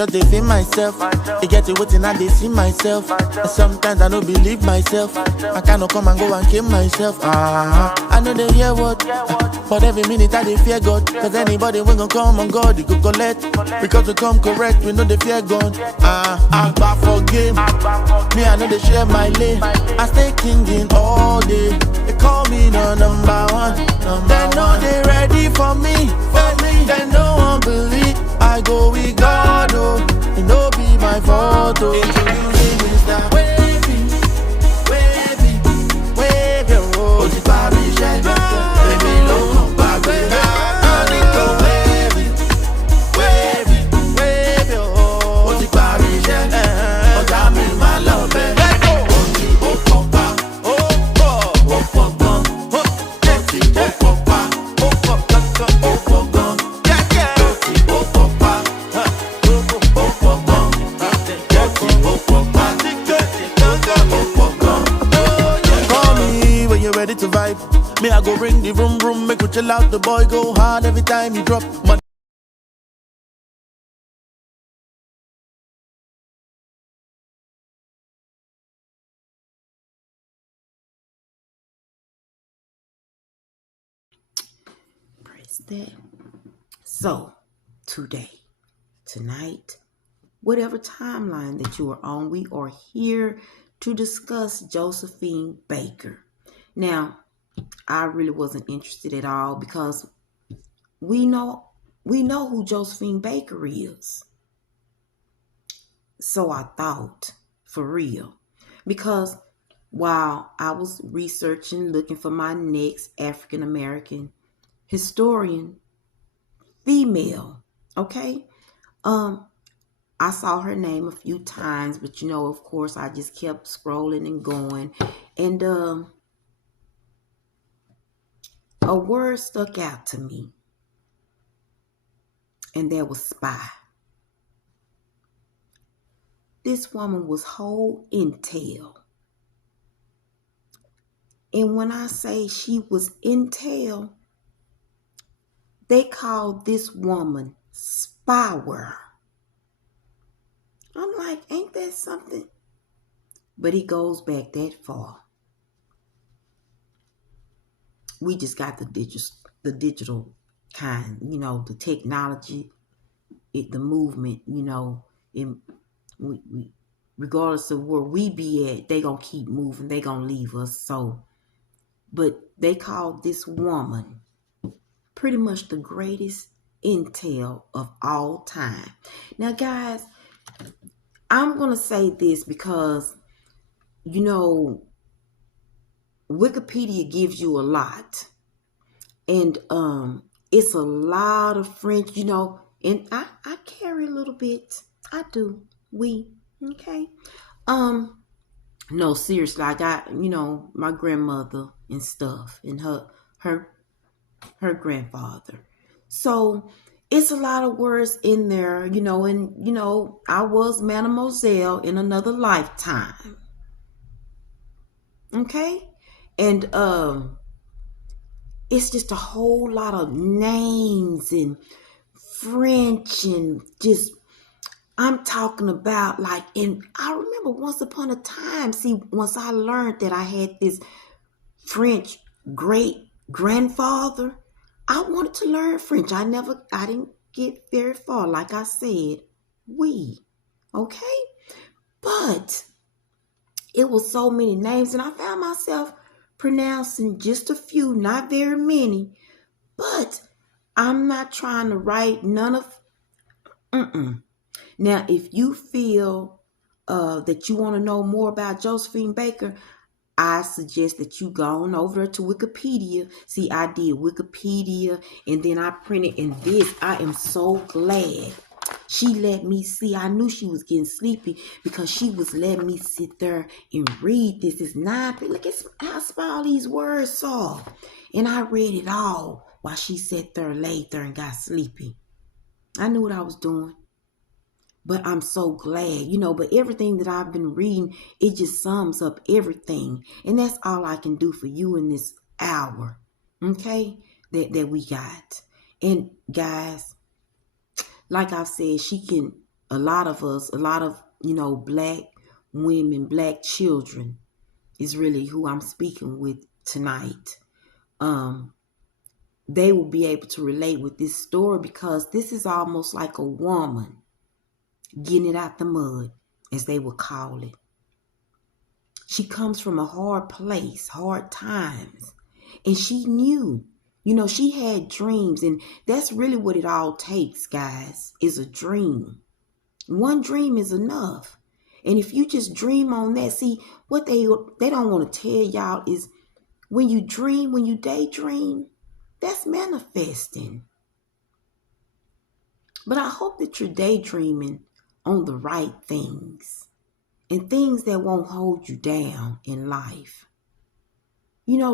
just dey feel myself. They get it waiting and they see myself. And sometimes I don't believe myself. I cannot come and go and kill myself. I know they hear what, but every minute I dey fear God. Cause anybody when gon' come on God, you go collect. Because we come correct, we know they fear God. I back for game. Me, I know they share my lane. I stay king in all day. They call me the number one. They know they ready for me. They no one believe I go with God, oh. It no be my fault, oh. Introducing Mr. Wavy, wavy, wavy, oh. Oti Paris, baby, low come back, baby. I need to wavy, wavy, wavy, oh. Oti Paris, Ota me my love, baby. Ready to vibe. Me, I go bring the room, make we chill out. The boy go hard every time he drop. Press that. So, tonight, whatever timeline that you are on, we are here to discuss Josephine Baker. Now, I really wasn't interested at all because we know who Josephine Baker is. So I thought, for real, because while I was researching, looking for my next African American historian, female, okay, I saw her name a few times, but of course, I just kept scrolling and going, and a word stuck out to me, and that was spy. This woman was whole intel. And when I say she was intel, they called this woman spyware. I'm like, ain't that something? But it goes back that far. We just got the digital kind, the technology, the movement, we regardless of where we be at, they gonna keep moving, they gonna leave us. So, but they called this woman pretty much the greatest intel of all time. Now, guys, I'm gonna say this because Wikipedia gives you a lot, and it's a lot of French, and I carry a little bit. I do. Okay. No, seriously, I got, my grandmother and stuff, and her grandfather. So it's a lot of words in there, and I was mademoiselle in another lifetime. Okay? And it's just a whole lot of names and French and just, I'm talking about and I remember once upon a time, once I learned that I had this French great grandfather, I wanted to learn French. I didn't get very far. Like I said, okay? But it was so many names, and I found myself pronouncing just a few, not very many. But I'm not trying to write none of. Now, if you feel that you want to know more about Josephine Baker, I suggest that you go on over to Wikipedia. See, I did Wikipedia, and then I printed in this. I am so glad she let me see. I knew she was getting sleepy because she was letting me sit there and read this. It's 9. Look at how I spell all these words off. And I read it all while she sat there, laid there, and got sleepy. I knew what I was doing. But I'm so glad, but everything that I've been reading, it just sums up everything. And that's all I can do for you in this hour, okay, that we got. And guys, like I've said, she can a lot of us, a lot of, black women, black children is really who I'm speaking with tonight. They will be able to relate with this story because this is almost like a woman getting it out the mud, as they would call it. She comes from a hard place, hard times. And she knew, she had dreams. And that's really what it all takes, guys, is a dream. One dream is enough. And if you just dream on that, see, what they don't want to tell y'all is when you dream, when you daydream, that's manifesting. But I hope that you're daydreaming on the right things and things that won't hold you down in life.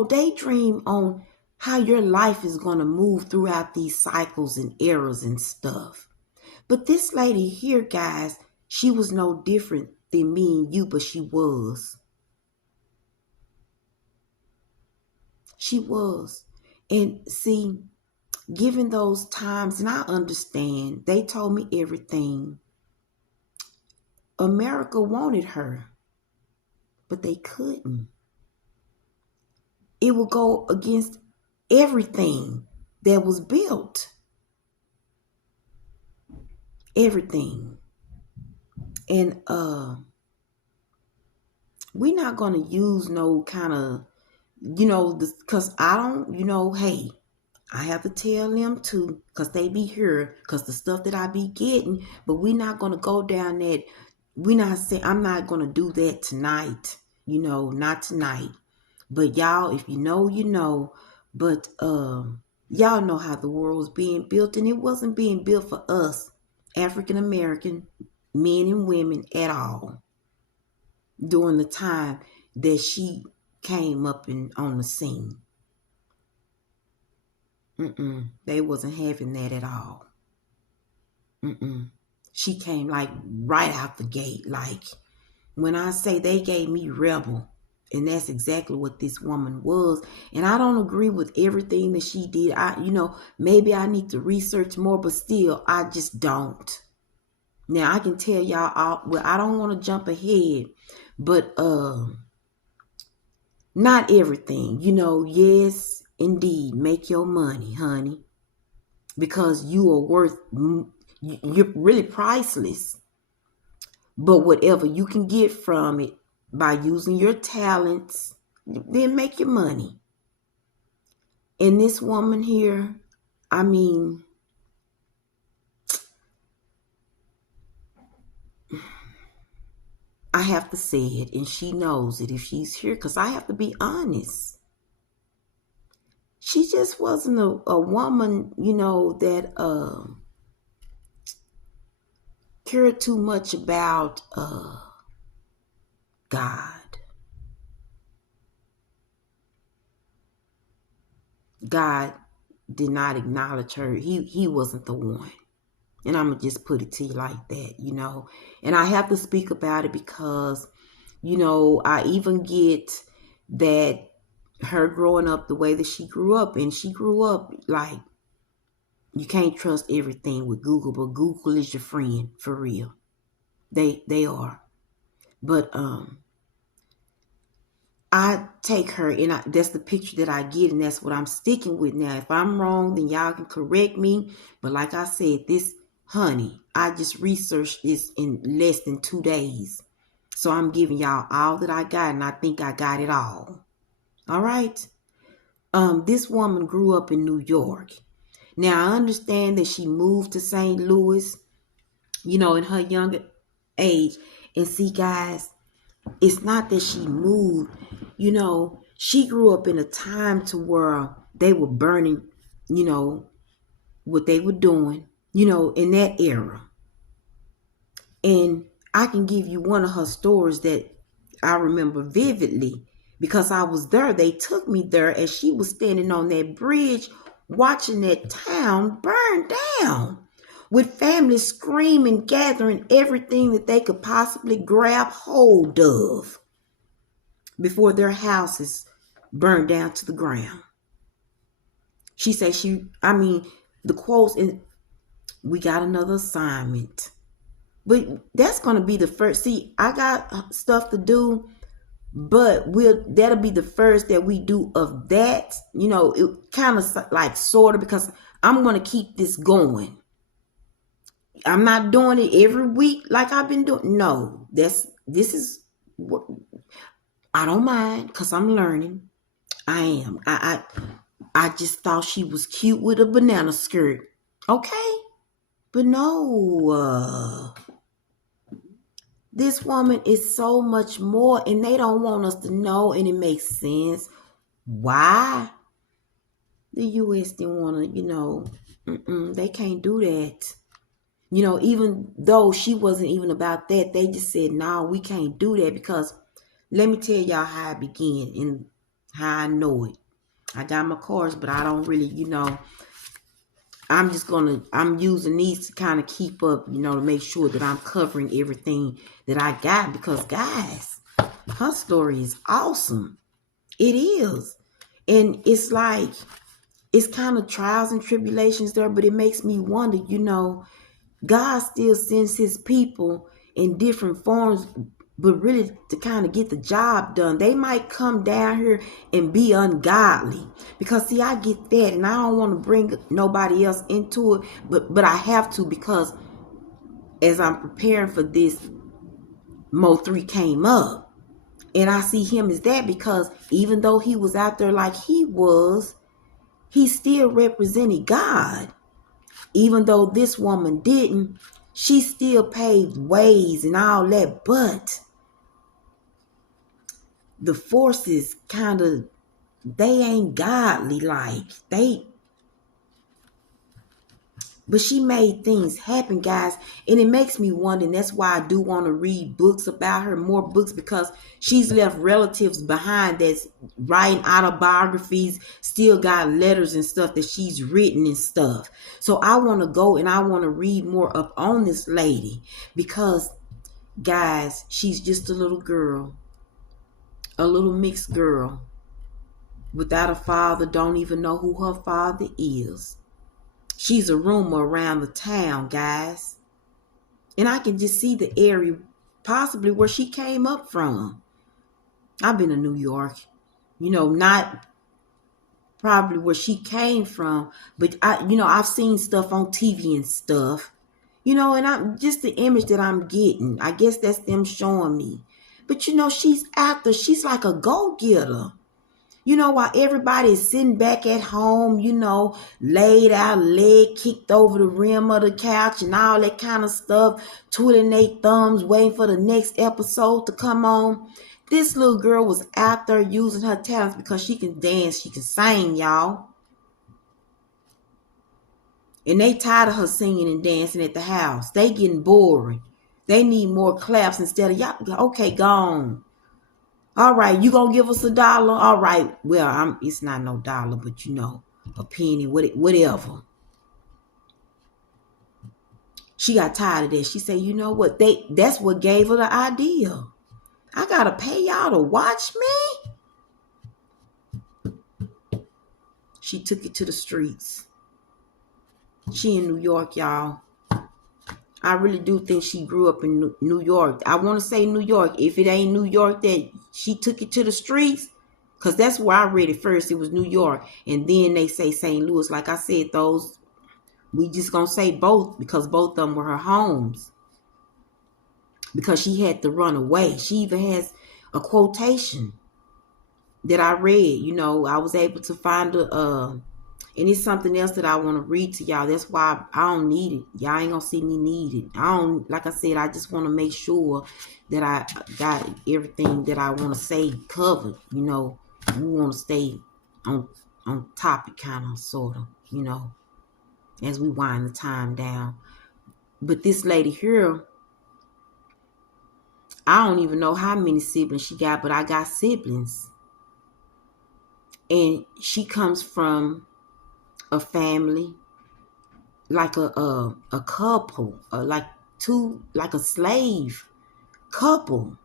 Daydream on how your life is going to move throughout these cycles and eras and stuff. But this lady here, guys, she was no different than me and you, but she was. She was. And see, given those times, and I understand, they told me everything. America wanted her, but they couldn't. It would go against everything that was built. Everything. And we're not going to use no kind of, because I don't, hey, I have to tell them too, because they be here, because the stuff that I be getting, but we're not going to go down that. I'm not going to do that tonight, not tonight. But y'all, if you know, you know. But y'all know how the world was being built, and it wasn't being built for us, African American men and women at all. During the time that she came up on the scene. They wasn't having that at all. She came like right out the gate. Like when I say they gave me rebel, and that's exactly what this woman was. And I don't agree with everything that she did. Maybe I need to research more, but still, I just don't. Now I can tell y'all all, well, I don't want to jump ahead, but not everything. Yes, indeed, make your money, honey, because you are worth, you're really priceless. But whatever you can get from it by using your talents, then make your money. And this woman here, I mean, I have to say it, and she knows it if she's here, because I have to be honest. She just wasn't a woman, that cared too much about God. God did not acknowledge her. He wasn't the one. And I'm going to just put it to you like that, And I have to speak about it because, I even get that her growing up the way that she grew up. And she grew up like, you can't trust everything with Google, but Google is your friend, for real. They are. But I take her, and that's the picture that I get, and that's what I'm sticking with. Now, if I'm wrong, then y'all can correct me. But like I said, honey, I just researched this in less than 2 days. So I'm giving y'all all that I got, and I think I got it all. All right? This woman grew up in New York. Now, I understand that she moved to St. Louis, in her younger age. And see, guys, it's not that she moved. She grew up in a time to where they were burning, what they were doing, in that era. And I can give you one of her stories that I remember vividly because I was there. They took me there as she was standing on that bridge watching that town burn down with families screaming, gathering everything that they could possibly grab hold of before their houses burned down to the ground. She said the quotes, and we got another assignment. But that's gonna be the first. See, I got stuff to do, but that'll be the first that we do of that. You know, it kind of like sort of, because I'm gonna keep this going. I'm not doing it every week like I've been doing. No, this is what I don't mind, because I'm learning. I am. I just thought she was cute with a banana skirt. Okay, but no. This woman is so much more, and they don't want us to know, and it makes sense why the U.S. didn't want to, they can't do that. Even though she wasn't even about that, they just said, no, we can't do that, because let me tell y'all how I began and how I know it. I got my cards, but I don't really, I'm using these to kind of keep up, to make sure that I'm covering everything that I got, because guys, her story is awesome. It is. And it's like, it's kind of trials and tribulations there, but it makes me wonder, God still sends his people in different forms, but really to kind of get the job done. They might come down here and be ungodly, because see, I get that, and I don't want to bring nobody else into it, but I have to, because as I'm preparing for this, Mo3 came up, and I see him as that, because even though he was out there like he was, he still represented God. Even though this woman didn't, she still paved ways and all that, but the forces kind of, they ain't godly like but she made things happen, guys, and it makes me wonder, and that's why I do want to read books about her, more books, because she's left relatives behind that's writing autobiographies, still got letters and stuff that she's written and stuff. So I want to go and I want to read more up on this lady, because guys, she's just a little girl, a little mixed girl without a father, don't even know who her father is. She's a rumor around the town, guys. And I can just see the area, possibly where she came up from. I've been to New York, not probably where she came from, but I've seen stuff on TV and stuff, and I'm just the image that I'm getting. I guess that's them showing me. But she's out there. She's like a go-getter. While everybody is sitting back at home, laid out, leg kicked over the rim of the couch and all that kind of stuff, twiddling their thumbs, waiting for the next episode to come on. This little girl was out there using her talents, because she can dance, she can sing, y'all. And they tired of her singing and dancing at the house. They getting boring. They need more claps instead of, y'all, okay, gone. All right, you gonna give us $1? All right, well, it's not no dollar, but a penny, whatever. She got tired of that. She said, you know what? That's what gave her the idea. I gotta pay y'all to watch me. She took it to the streets. She in New York, y'all. I really do think she grew up in New York. I want to say New York. If it ain't New York that she took it to the streets, because that's where I read it first. It was New York. And then they say St. Louis. Like I said, we just going to say both, because both of them were her homes. Because she had to run away. She even has a quotation that I read. I was able to find and it's something else that I want to read to y'all. That's why I don't need it. Y'all ain't gonna see me need it. Like I said, I just want to make sure that I got everything that I want to say covered. We want to stay on topic, kind of, sort of, as we wind the time down. But this lady here, I don't even know how many siblings she got, but I got siblings. And she comes from a family, like a couple, like a slave couple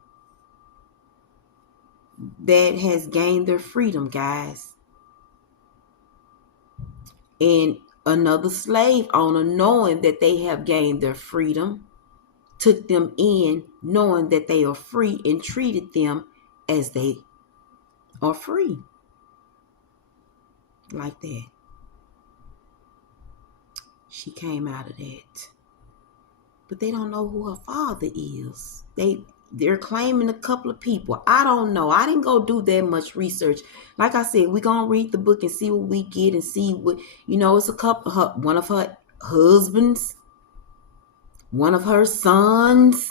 that has gained their freedom, guys. And another slave owner, knowing that they have gained their freedom, took them in knowing that they are free and treated them as they are free. Like that. She came out of that. But they don't know who her father is. They're claiming a couple of people. I don't know. I didn't go do that much research. Like I said, we're going to read the book and see what we get and see what, it's a couple, one of her husbands, one of her sons.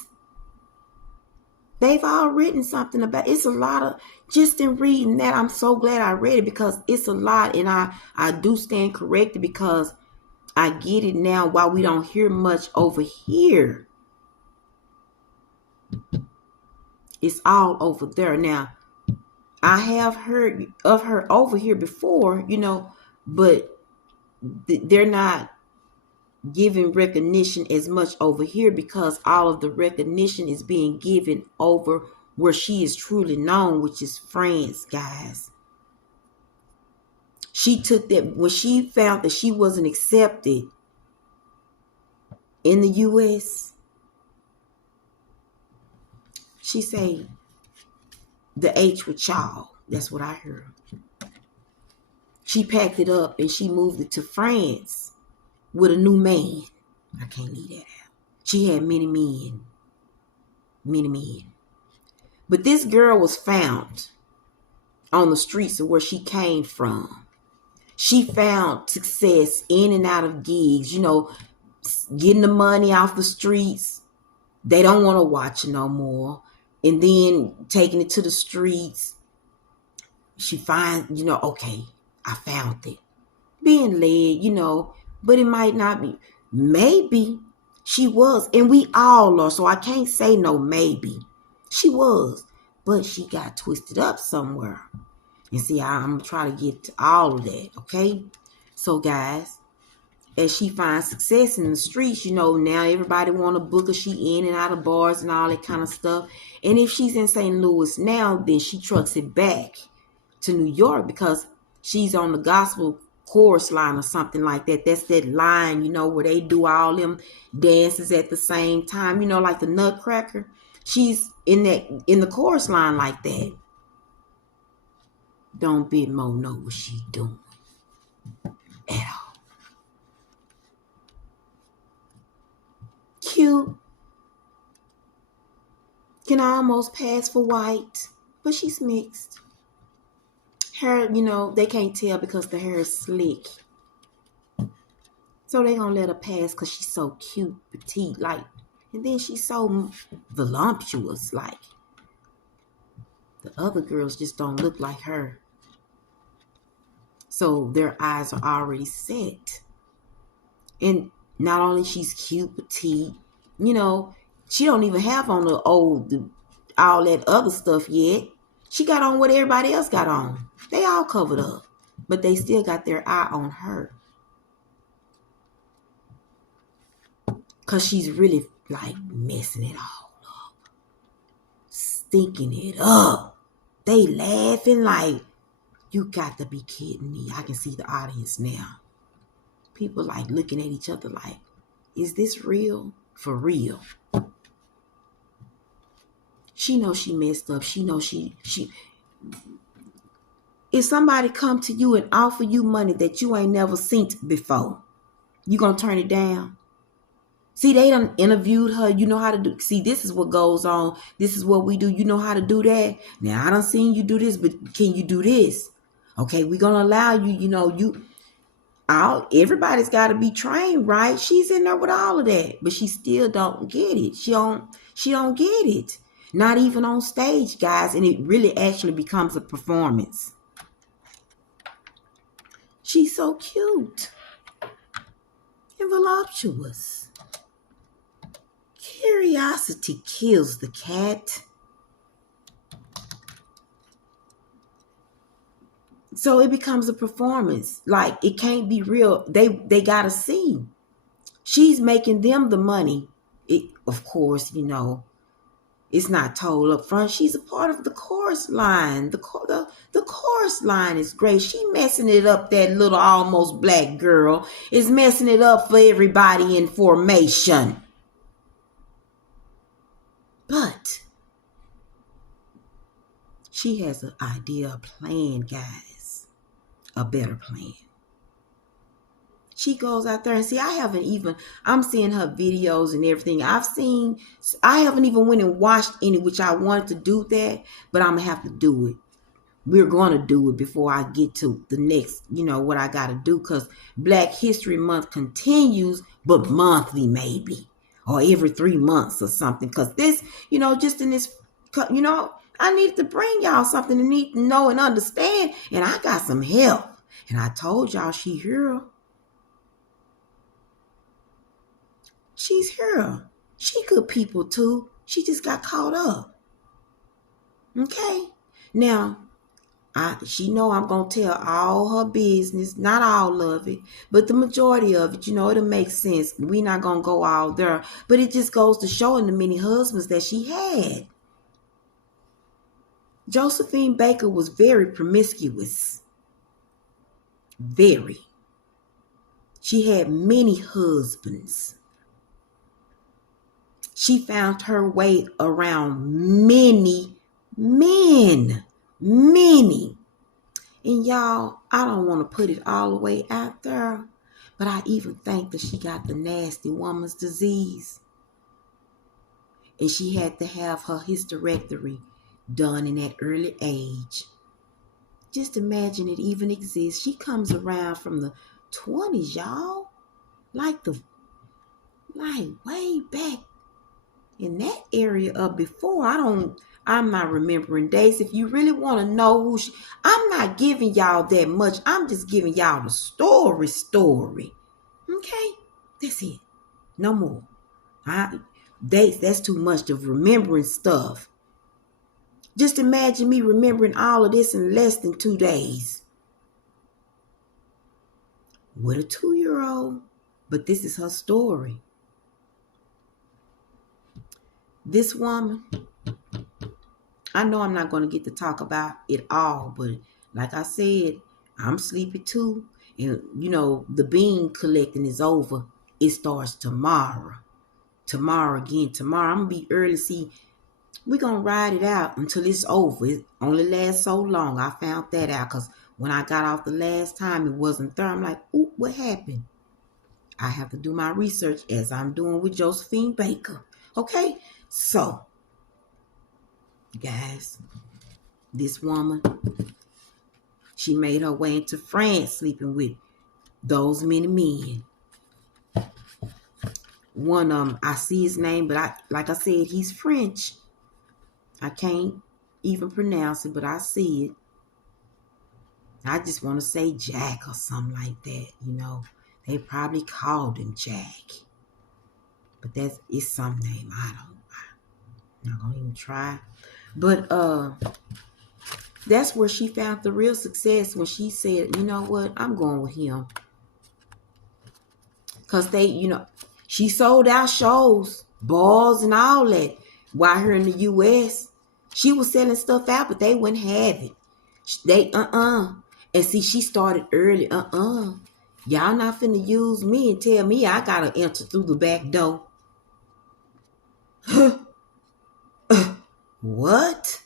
They've all written something about it. It's a lot of, just in reading that, I'm so glad I read it because it's a lot. And I do stand corrected because I get it now while we don't hear much over here. It's all over there. Now, I have heard of her over here before, but they're not giving recognition as much over here because all of the recognition is being given over where she is truly known, which is France, guys. She took that when she found that she wasn't accepted in the U.S. She say the H with y'all. That's what I heard. She packed it up and she moved it to France with a new man. I can't leave that out. She had many men. Many men. But this girl was found on the streets of where she came from. She found success in and out of gigs, getting the money off the streets. They don't want to watch it no more. And then taking it to the streets. She finds, okay, I found it. Being led, but it might not be. Maybe she was, and we all are, so I can't say no maybe. She was, but she got twisted up somewhere. And see, I'm going to try to get to all of that, okay? So, guys, as she finds success in the streets, now everybody want to book her. She in and out of bars and all that kind of stuff. And if she's in St. Louis now, then she trucks it back to New York because she's on the gospel chorus line or something like that. That's that line, where they do all them dances at the same time, like the Nutcracker. She's in the chorus line like that. Don't Big Mo know what she doing at all. Cute. Can almost pass for white, but she's mixed. Hair, they can't tell because the hair is slick. So they gonna let her pass because she's so cute, petite, and then she's so voluptuous, the other girls just don't look like her. So their eyes are already set. And not only she's cute, petite, she don't even have on all that other stuff yet. She got on what everybody else got on. They all covered up. But they still got their eye on her. Because she's really messing it all up. Stinking it up. They laughing you got to be kidding me. I can see the audience now. People looking at each other is this real? For real. She knows she messed up. She knows she if somebody come to you and offer you money that you ain't never seen before, you gonna turn it down? See, they done interviewed her. You know how to do. See, this is what goes on. This is what we do. You know how to do that. Now, I done seen you do this, but can you do this? Okay, we're gonna allow you. Everybody's got to be trained, right? She's in there with all of that, but she still don't get it. She don't get it. Not even on stage, guys, and it really actually becomes a performance. She's so cute and voluptuous. Curiosity kills the cat. So it becomes a performance. It can't be real. They gotta see. She's making them the money. Of course, it's not told up front. She's a part of the chorus line. The chorus line is great. She messing it up. That little almost black girl is messing it up for everybody in formation. But she has an idea, a plan, guys. A better plan. She goes out there and see, I'm seeing her videos and everything. I haven't even went and watched any, which I wanted to do that, but I'm going to have to do it. We're going to do it before I get to the next, what I got to do, because Black History Month continues, but monthly maybe, or every 3 months or something. Because this, just in this, I need to bring y'all something to need to know and understand. And I got some help. And I told y'all she's here. She's here. She good people too. She just got caught up. Okay. Now, she know I'm going to tell all her business, not all of it, but the majority of it, it'll make sense. We're not going to go all there, but it just goes to showing the many husbands that she had. Josephine Baker was very promiscuous. Very. She had many husbands. She found her way around many men. Many. And y'all, I don't want to put it all the way out there, but I even think that she got the nasty woman's disease. And she had to have her hysterectomy done in that early age. Just imagine it even exists. She comes around from the 20s, y'all. Like way back in that area of before. I'm not remembering dates. If you really want to know I'm not giving y'all that much. I'm just giving y'all the story. Okay? That's it. No more. Dates, that's too much of remembering stuff. Just imagine me remembering all of this in less than 2 days. With a 2-year-old. But this is her story. This woman, I know I'm not going to get to talk about it all, but like I said, I'm sleepy too. And, the bean collecting is over. It starts tomorrow. Tomorrow again. Tomorrow, I'm going to be early. See, we're going to ride it out until it's over. It only lasts so long. I found that out because when I got off the last time, it wasn't there. I'm like, ooh, what happened? I have to do my research as I'm doing with Josephine Baker. Okay? So, guys, this woman, she made her way into France sleeping with those many men. One of them, I see his name, but like I said, he's French. I can't even pronounce it, but I see it. I just want to say Jack or something like that, They probably called him Jack. But it's some name. I'm not going to even try. But that's where she found the real success when she said, you know what, I'm going with him. Because she sold out shows, balls and all that. While here in the U.S., she was selling stuff out, but they wouldn't have it. They, And see, she started early, Y'all not finna use me and tell me I gotta enter through the back door. What?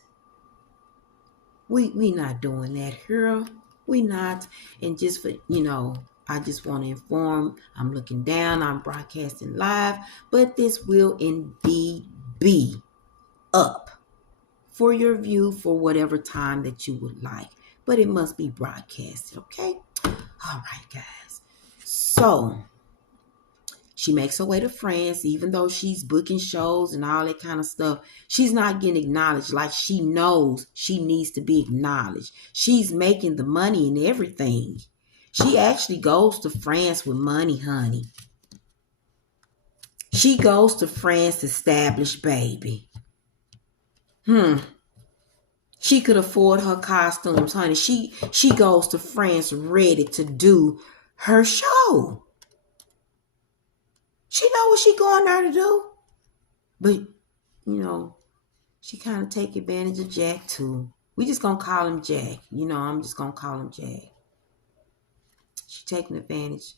We not doing that here. We not. And just for, I just want to inform, I'm looking down, I'm broadcasting live, but this will indeed be up for your view for whatever time that you would like. But it must be broadcasted, okay? All right, guys. So, she makes her way to France, even though she's booking shows and all that kind of stuff. She's not getting acknowledged like she knows she needs to be acknowledged. She's making the money and everything. She actually goes to France with money, honey. She goes to France established, baby. She could afford her costumes, honey. She goes to France ready to do her show. She know what she going there to do. But, she kind of take advantage of Jack too. We just going to call him Jack. I'm just going to call him Jack. She taking advantage,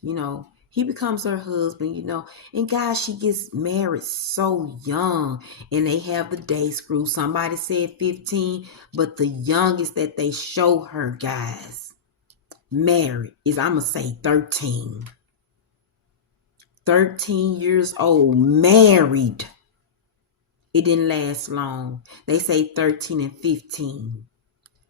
He becomes her husband, And guys, she gets married so young. And they have the day screw. Somebody said 15, but the youngest that they show her, guys, married is, I'm going to say 13. 13 years old, married. It didn't last long. They say 13 and 15.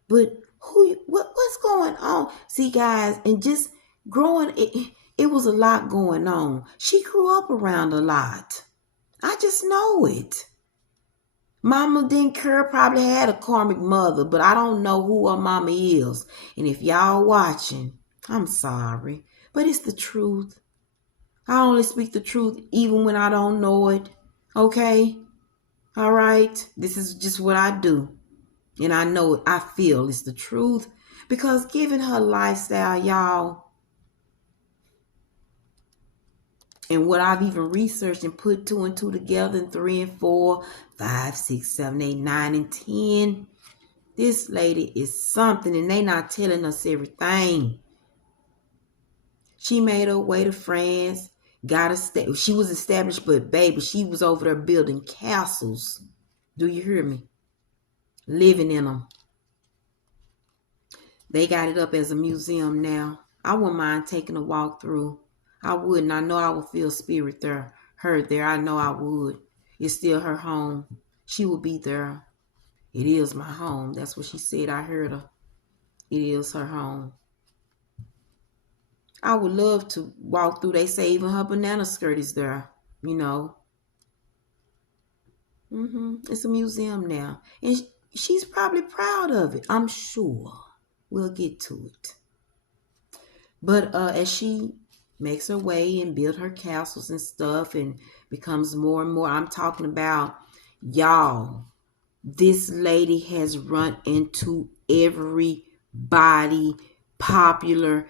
But what's going on? See, guys, and just growing, it was a lot going on. She grew up around a lot. I just know it. Mama didn't care, probably had a karmic mother, but I don't know who her mama is. And if y'all watching, I'm sorry, but it's the truth. I only speak the truth even when I don't know it. Okay? All right? This is just what I do. And I know it. I feel it's the truth. Because given her lifestyle, y'all, and what I've even researched and put 2 and 2 together, and 3 and 4, 5, 6, 7, 8, 9, and 10. This lady is something, and they not telling us everything. She made her way to France, she was established, but baby, she was over there building castles. Do you hear me? Living in them. They got it up as a museum now. I wouldn't mind taking a walk through. I would, and I know I would feel spirit there, her there. I know I would. It's still her home. She will be there. It is my home. That's what she said. I heard her. It is her home. I would love to walk through. They say even her banana skirt is there, It's a museum now. And she's probably proud of it, I'm sure. We'll get to it. But as she makes her way and build her castles and stuff and becomes more and more, I'm talking about, y'all, this lady has run into everybody, popular,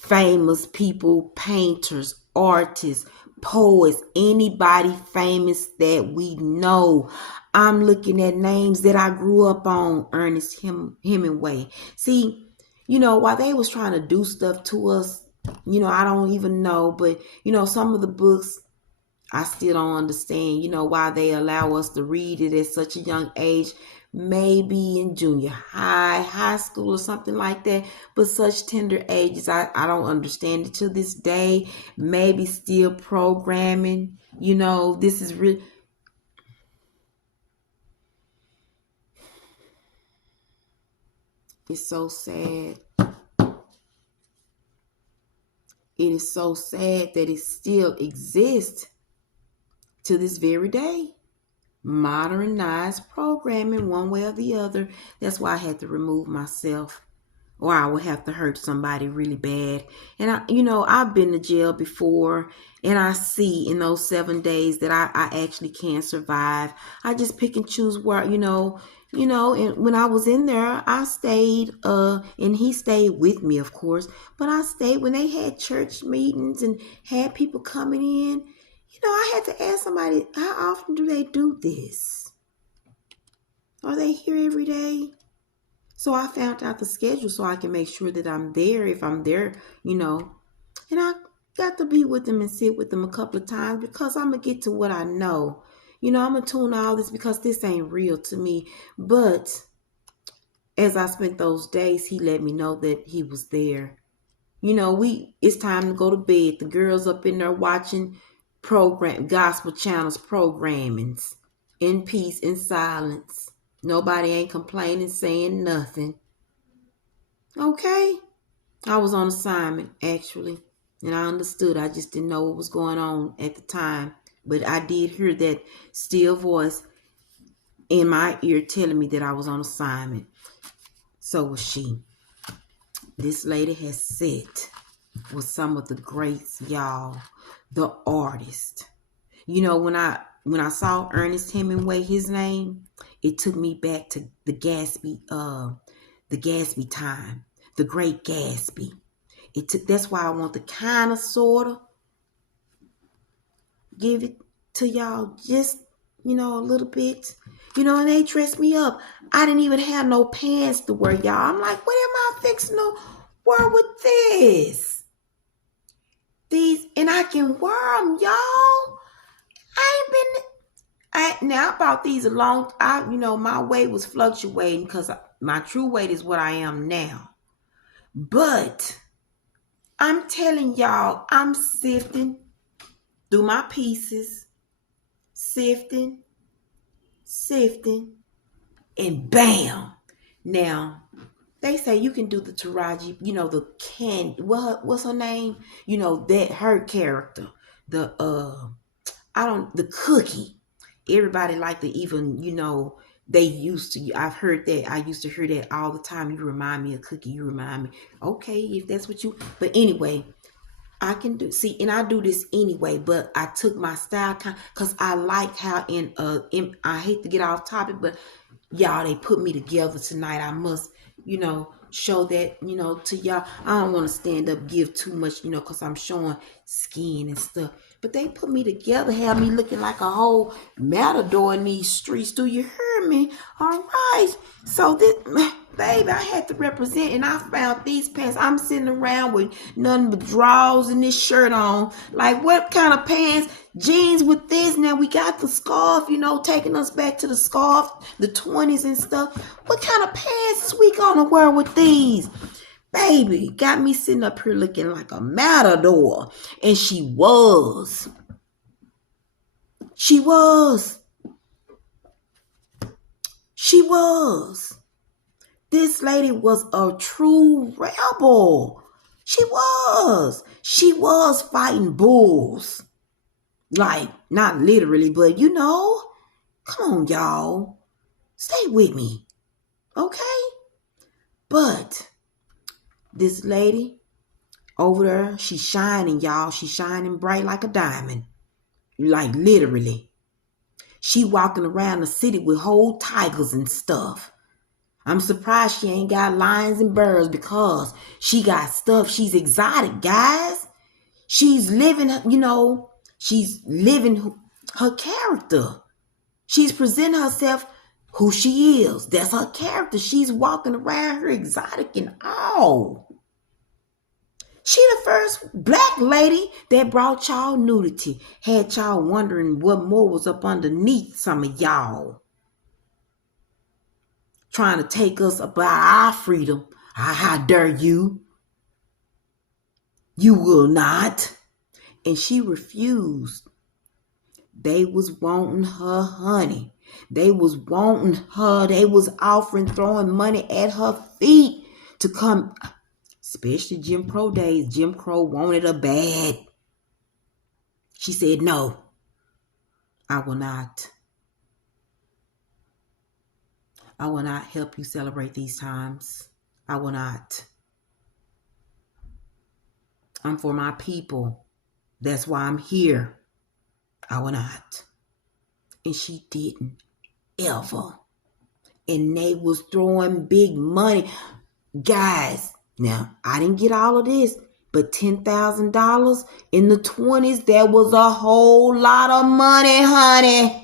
famous people, painters, artists, poets, anybody famous that we know. I'm looking at names that I grew up on. Ernest Hemingway. See, while they was trying to do stuff to us, I don't even know, but some of the books I still don't understand, why they allow us to read it at such a young age, maybe in junior high school or something like that, but such tender ages, I don't understand it to this day. Maybe still programming, this is real. It's so sad. It is so sad that it still exists to this very day. Modernized programming one way or the other. That's why I had to remove myself, or I would have to hurt somebody really bad. And I've been to jail before, and I see in those 7 days that I actually can survive. I just pick and choose where, and when I was in there, I stayed, and he stayed with me, of course, but I stayed when they had church meetings and had people coming in. I had to ask somebody, how often do they do this? Are they here every day? So I found out the schedule so I can make sure that I'm there if I'm there, And I got to be with them and sit with them a couple of times because I'm going to get to what I know. I'm going to tune all this because this ain't real to me. But as I spent those days, he let me know that he was there. It's time to go to bed. The girls up in there watching gospel channels programmings in peace, in silence. Nobody ain't complaining, saying nothing. Okay. I was on assignment, actually, and I understood. I just didn't know what was going on at the time. But I did hear that still voice in my ear telling me that I was on assignment. So was she. This lady has sat with some of the greats, y'all, the artists. When I saw Ernest Hemingway, his name, it took me back to the Gatsby time, the Great Gatsby. That's why I want to kind of sort of give it to y'all, just a little bit. And they dressed me up. I didn't even have no pants to wear, y'all. I'm like, what am I fixing to wear with this? These, and I can wear them, y'all. Now I bought these a long, my weight was fluctuating because my true weight is what I am now. But I'm telling y'all, I'm sifting through my pieces, sifting, and bam. Now, they say you can do the Taraji, the what's her name? That her character, the cookie. Everybody like to even, they used to, I've heard that. I used to hear that all the time. You remind me of Cookie. You remind me. Okay, if that's what you, but anyway, I can see, and I do this anyway, but I took my style because I like how I hate to get off topic, but y'all, they put me together tonight. I must, show that, to y'all. I don't want to stand up, give too much, because I'm showing skin and stuff. But they put me together, have me looking like a whole matador in these streets. Do you hear me? All right. So this, baby, I had to represent, and I found these pants. I'm sitting around with nothing but drawers and this shirt on. Like, what kind of pants? Jeans with this. Now we got the scarf, taking us back to the scarf, the 20s and stuff. What kind of pants is we gonna wear with these? Baby, got me sitting up here looking like a matador. And she was. This lady was a true rebel. She was fighting bulls. Like, not literally, but come on, y'all. Stay with me. Okay? But this lady over there, she's shining, y'all. She's shining bright like a diamond. Like, literally. She walking around the city with whole tigers and stuff. I'm surprised she ain't got lions and bears because she got stuff. She's exotic, guys. She's living, she's living her character. She's presenting herself who she is. That's her character. She's walking around her exotic and all. She the first black lady that brought y'all nudity. Had y'all wondering what more was up underneath some of y'all. Trying to take us about our freedom. How dare you? You will not. And she refused. They was wanting her honey. They was wanting her. They was offering, throwing money at her feet to come. Especially Jim Crow days. Jim Crow wanted her bad. She said, no, I will not. I will not help you celebrate these times. I will not. I'm for my people. That's why I'm here. I will not. And she didn't ever. And they was throwing big money. Guys, now I didn't get all of this, but $10,000 in the 20s, that was a whole lot of money, honey.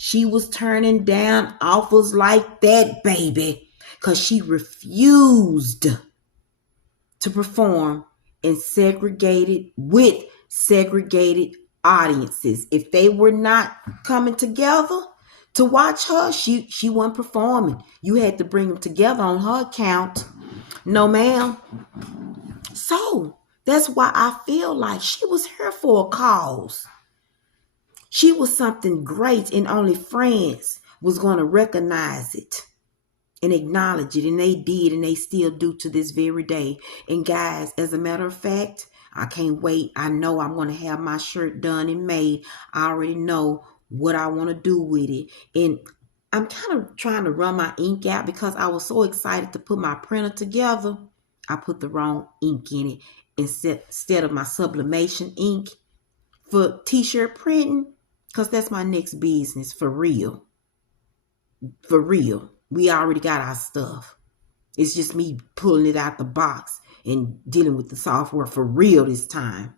She was turning down offers like that, baby, because she refused to perform in segregated audiences. If they were not coming together to watch her, she wasn't performing. You had to bring them together on her account. No, ma'am. So that's why I feel like she was here for a cause. She was something great, and only friends was going to recognize it and acknowledge it. And they did, and they still do to this very day. And guys, as a matter of fact, I can't wait. I know I'm going to have my shirt done and made. I already know what I want to do with it. And I'm kind of trying to run my ink out because I was so excited to put my printer together. I put the wrong ink in it instead of my sublimation ink for t-shirt printing, because that's my next business for real. For real. We already got our stuff. It's just me pulling it out the box and dealing with the software for real this time.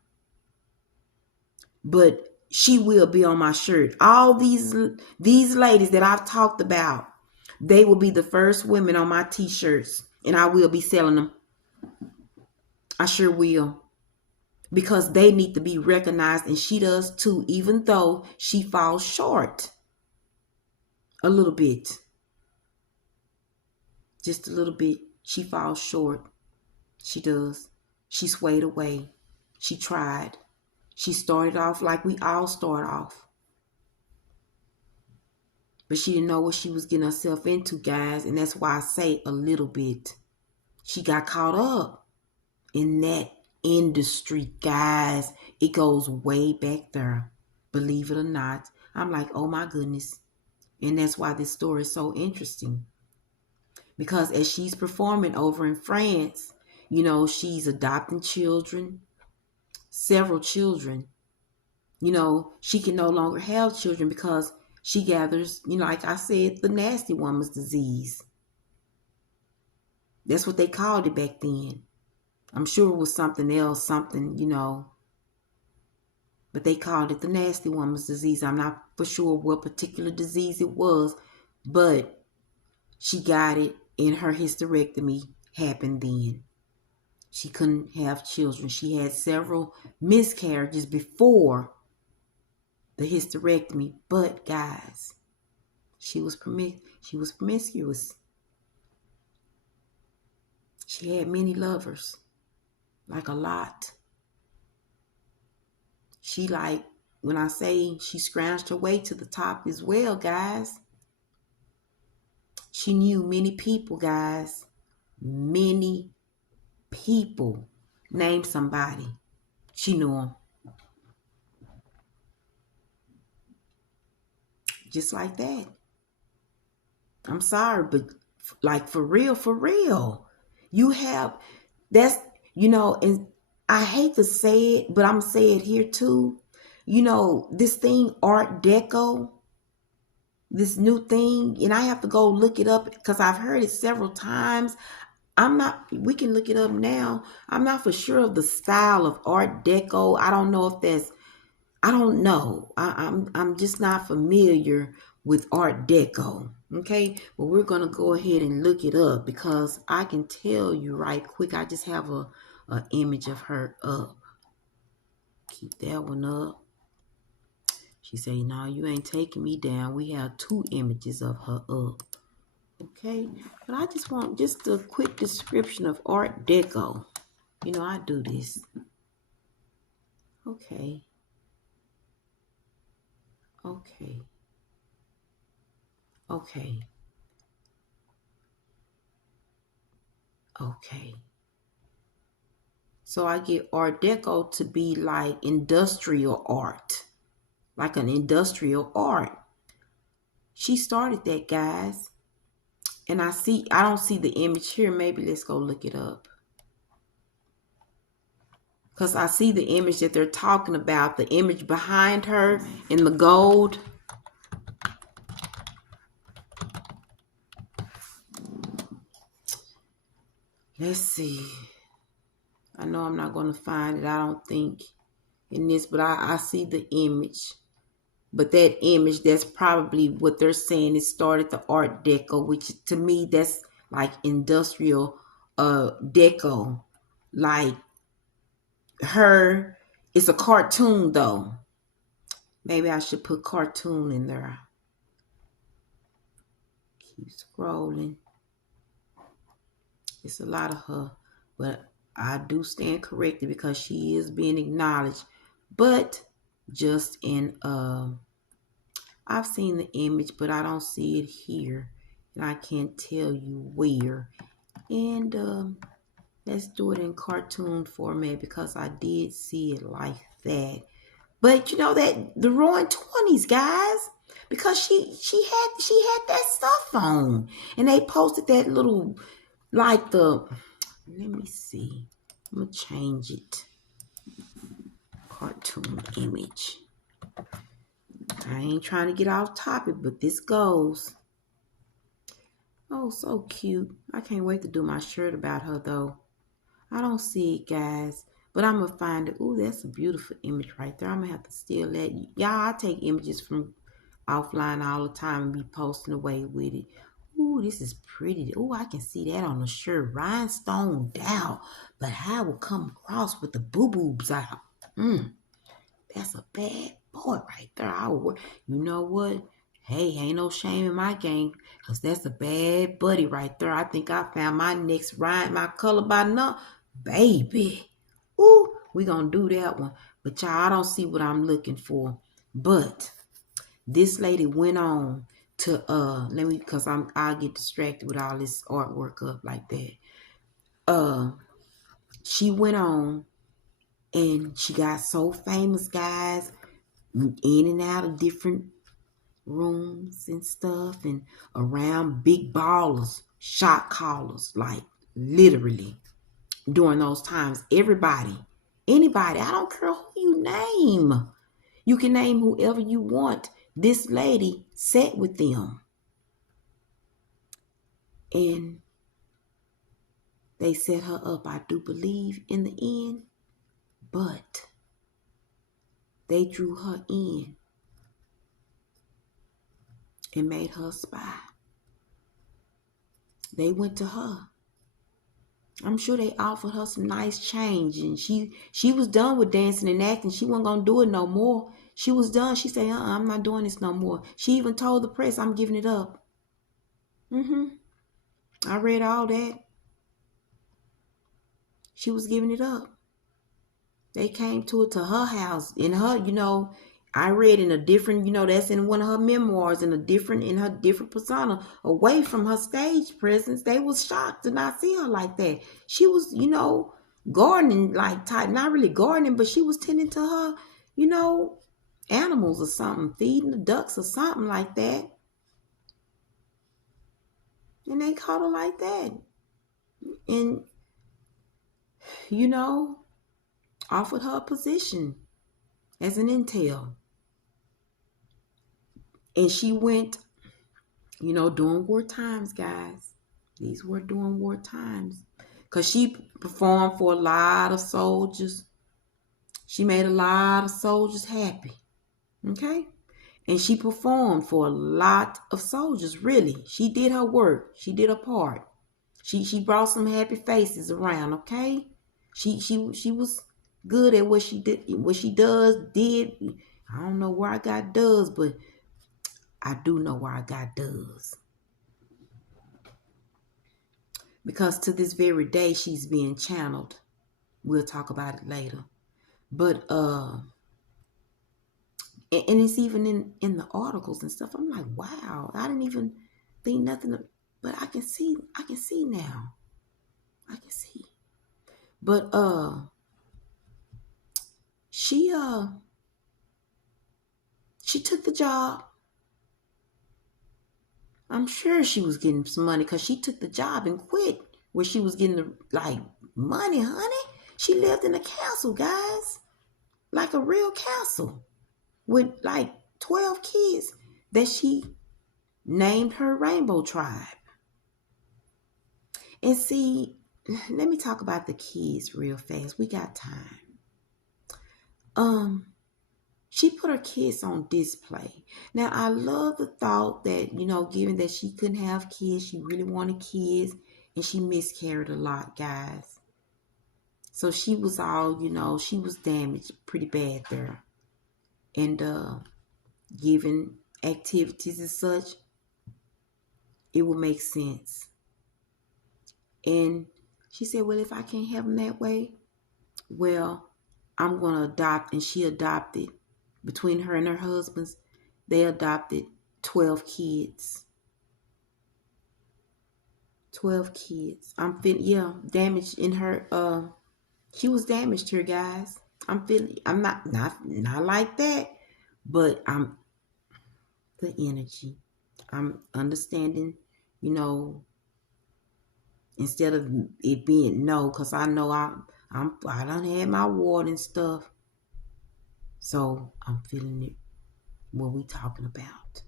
But she will be on my shirt. All these ladies that I've talked about, they will be the first women on my t-shirts, and I will be selling them. I sure will. because they need to be recognized, and she does too, even though she falls short a little bit. Just a little bit. She falls short. She does. She swayed away. She tried. She started off like we all start off. But she didn't know what she was getting herself into, guys. And that's why I say a little bit. She got caught up in that industry, guys. It goes way back there. Believe it or not. I'm like, oh my goodness. And that's why this story is so interesting. Because as she's performing over in France, you know, she's adopting children, several children. You know, she can no longer have children because she gathers, you know, like I said, the nasty woman's disease. That's what they called it back then. I'm sure it was something else, something, you know, but they called it the nasty woman's disease. I'm not for sure what particular disease it was, but she got it, and her hysterectomy happened then. She couldn't have children. She had several miscarriages before the hysterectomy, but guys, she was promiscuous. She had many lovers, like a lot. She like, when I say she scrounged her way to the top as well, guys. She knew many people, guys. Many people. Name somebody. She knew them. Just like that. I'm sorry, but like for real. You have, that's, you know, and I hate to say it, but I'm saying it here too. You know, this thing, Art Deco, this new thing, and I have to go look it up because I've heard it several times. We can look it up now. I'm not for sure of the style of Art Deco. I don't know if that's, I don't know. I'm just not familiar with Art Deco. Okay, but we're gonna go ahead and look it up because I can tell you right quick. I just have a image of her up. Keep that one up. She say, "No, you ain't taking me down." We have 2 images of her up. Okay, but I just want just a quick description of Art Deco. You know, I do this. Okay. Okay. Okay. Okay. So I get Art Deco to be like industrial art, like an industrial art. She started that, guys. And I don't see the image here. Maybe let's go look it up. Because I see the image that they're talking about, the image behind her in the gold. Let's see. I know I'm not going to find it, I don't think, in this, but I see the image. But that image, that's probably what they're saying. It started the Art Deco, which to me, that's like industrial deco. Like her, it's a cartoon though. Maybe I should put cartoon in there. Keep scrolling. It's a lot of her, but I do stand corrected because she is being acknowledged. But just in I've seen the image, but I don't see it here, and I can't tell you where. And let's do it in cartoon format because I did see it like that. But you know that the Roaring 20s, guys, because she had that stuff on, and they posted that little, like the, let me see, I'm gonna change it. Cartoon image. I ain't trying to get off topic, but this goes. Oh, so cute. I can't wait to do my shirt about her though. I don't see it, guys, but I'm gonna find it. Ooh, that's a beautiful image right there. I'm gonna have to steal that. Y'all, I take images from offline all the time and be posting away with it. Ooh, this is pretty. Ooh, I can see that on the shirt. Rhinestone out, but how will come across with the boo-boobs out? That's a bad boy right there. You know what? Hey, ain't no shame in my game, because that's a bad buddy right there. I think I found my next rhyme, my color by now. Baby. Ooh, we gonna do that one. But y'all, I don't see what I'm looking for. But this lady went on to let me, because I'll get distracted with all this artwork up like that. She went on and she got so famous, guys, in and out of different rooms and stuff, and around big ballers, shot callers, like literally during those times. Anybody, I don't care who you name. You can name whoever you want. This lady sat with them, and they set her up, I do believe, in the end, but they drew her in and made her a spy. They went to her. I'm sure they offered her some nice change, and she was done with dancing and acting. She wasn't gonna do it no more. She was done. She said, I'm not doing this no more. She even told the press, I'm giving it up. I read all that. She was giving it up. They came to her house, in her, I read in a different, that's in one of her memoirs, in her different persona, away from her stage presence. They was shocked to not see her like that. She was, gardening, like type, not really gardening, but she was tending to her, animals or something, feeding the ducks or something like that. And they caught her like that. And, offered her a position as an intel. And she went, during war times, guys. These were during war times. Because she performed for a lot of soldiers. She made a lot of soldiers happy. Okay? And she performed for a lot of soldiers, really. She did her work. She did her part. She brought some happy faces around, okay? She was good at what she did, did. I don't know where I got does, but I do know where I got does. Because to this very day, she's being channeled. We'll talk about it later. But, and it's even in the articles and stuff. I'm like, wow, I didn't even think nothing of, but I can see now. I can see. But, she took the job. I'm sure she was getting some money, because she took the job and quit where she was getting the, money, honey. She lived in a castle, guys. Like a real castle with 12 kids that she named her Rainbow Tribe. And see, let me talk about the kids real fast. We got time. She put her kids on display. Now, I love the thought that, given that she couldn't have kids, she really wanted kids, and she miscarried a lot, guys. So she was all, she was damaged pretty bad there. And given activities and such, it would make sense. And she said, well, if I can't have them that way, well, I'm going to adopt. And she adopted, between her and her husband's, they adopted 12 kids. 12 kids. Damaged in her, she was damaged here, guys. I'm not like that, but I'm the energy. I'm understanding, instead of it being no, because I know I done had my ward and stuff. So I'm feeling it. What we talking about?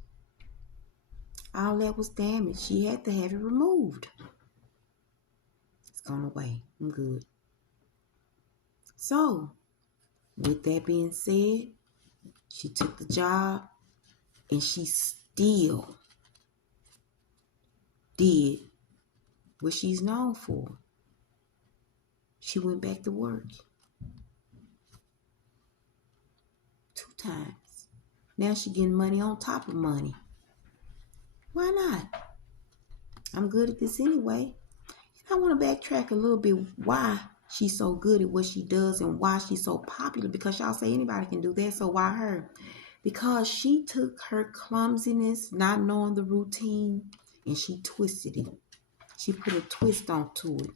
All that was damaged. She had to have it removed. It's gone away. I'm good. So, with that being said, she took the job, and she still did what she's known for. She went back to work 2 times. Now she getting money on top of money. Why not? I'm good at this anyway. And I want to backtrack a little bit why she's so good at what she does and why she's so popular. Because y'all say anybody can do that, so why her? Because she took her clumsiness, not knowing the routine, and she twisted it. She put a twist onto it.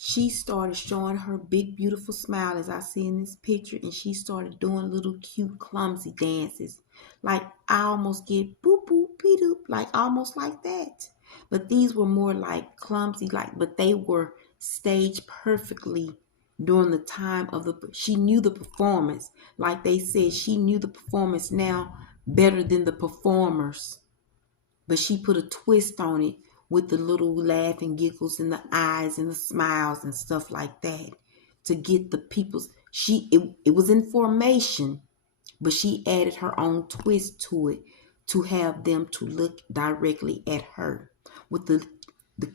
She started showing her big, beautiful smile as I see in this picture, and she started doing little cute, clumsy dances. Like I almost get boop, boop, beep, doop, like almost like that. But these were more like clumsy, but they were staged perfectly during the time of she knew the performance. Like they said, she knew the performance now better than the performers. But she put a twist on it with the little laugh and giggles and the eyes and the smiles and stuff like that to get the people's it was in formation, but she added her own twist to it to have them to look directly at her with the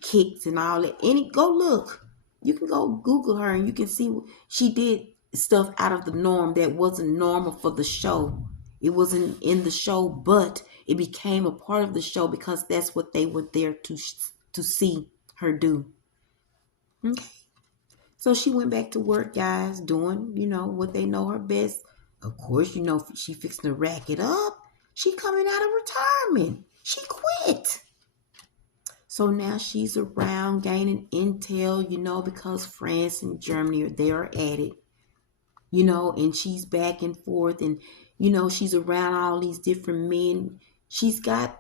kicks and all that. Go look. You can go Google her and you can see she did stuff out of the norm that wasn't normal for the show. It wasn't in the show, but it became a part of the show because that's what they were there to see her do. Okay. So she went back to work, guys, doing, what they know her best. Of course, she fixing to rack it up. She coming out of retirement. She quit. So now she's around gaining intel, because France and Germany they are at it, and she's back and forth and, she's around all these different men. She's got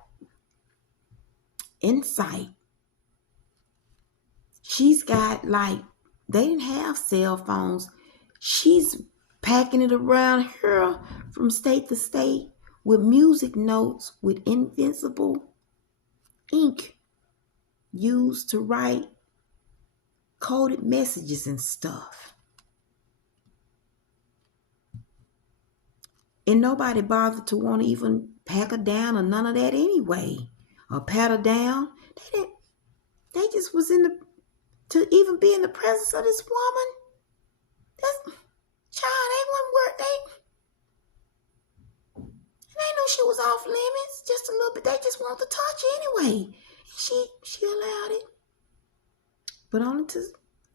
insight. She's got they didn't have cell phones. She's packing it around her from state to state with music notes with invincible ink used to write coded messages and stuff. And nobody bothered to want to even pack her down or none of that anyway. Or pat her down. They just was to even be in the presence of this woman. They wouldn't work. They knew she was off limits just a little bit. They just wanted to touch anyway. And she allowed it. But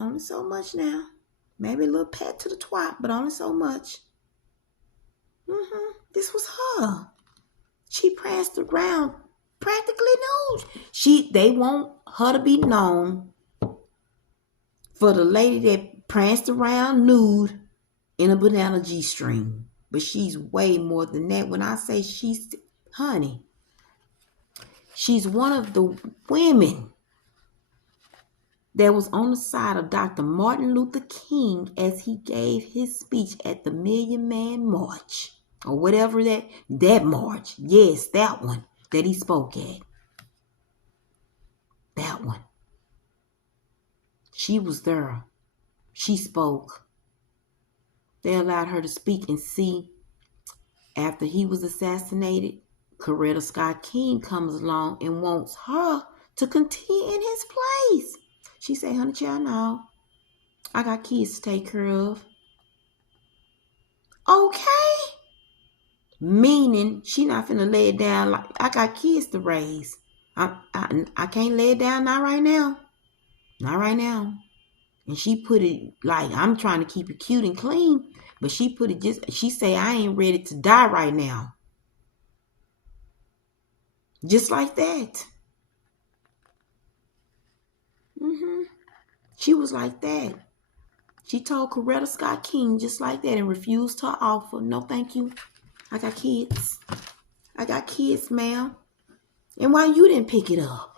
only so much now. Maybe a little pat to the twat, but only so much. This was her. She pranced around practically nude. They want her to be known for the lady that pranced around nude in a banana G-string. But she's way more than that. When I say honey, she's one of the women that was on the side of Dr. Martin Luther King as he gave his speech at the Million Man March. Or whatever that march. Yes, that one that he spoke at. That one. She was there. She spoke. They allowed her to speak and see. After he was assassinated, Coretta Scott King comes along and wants her to continue in his place. She said, honey, child, no. I got kids to take care of. Okay. Meaning she not finna lay it down like I got kids to raise. I can't lay it down not right now. Not right now. And she put it like I'm trying to keep it cute and clean. But she put it she say I ain't ready to die right now. Just like that. She was like that. She told Coretta Scott King just like that and refused her offer. No, thank you. I got kids. I got kids, ma'am. And why you didn't pick it up?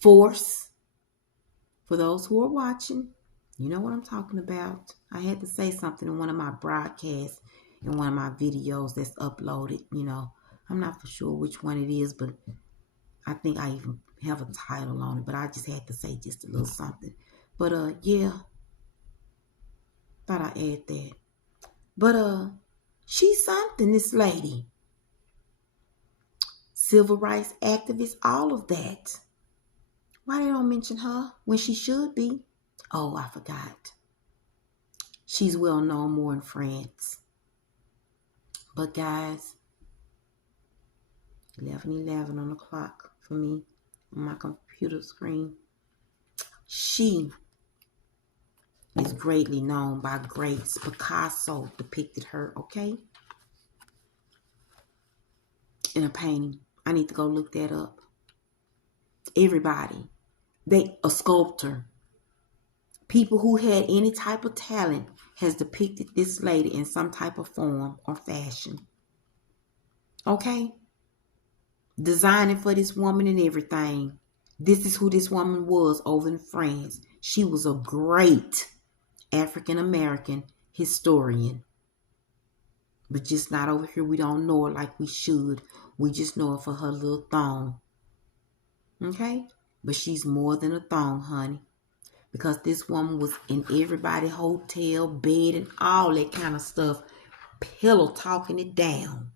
Force. For those who are watching, you know what I'm talking about. I had to say something in one of my broadcasts, in one of my videos that's uploaded. I'm not for sure which one it is, but I think I even have a title on it. But I just had to say just a little something. But yeah, thought I'd add that. But she's something, this lady. civil rights activist, all of that. Why they don't mention her when she should be? Oh, I forgot. She's well known more in France. But guys, 11:11 on the clock for me on my computer screen. She is greatly known by greats. Picasso depicted her, okay? In a painting. I need to go look that up. Everybody. A sculptor. People who had any type of talent has depicted this lady in some type of form or fashion. Okay? Designing for this woman and everything. This is who this woman was over in France. She was a great African American historian. But just not over here. We don't know her like we should. We just know her for her little thong. Okay? But she's more than a thong, honey. Because this woman was in everybody's hotel, bed, and all that kind of stuff. Pillow talking it down.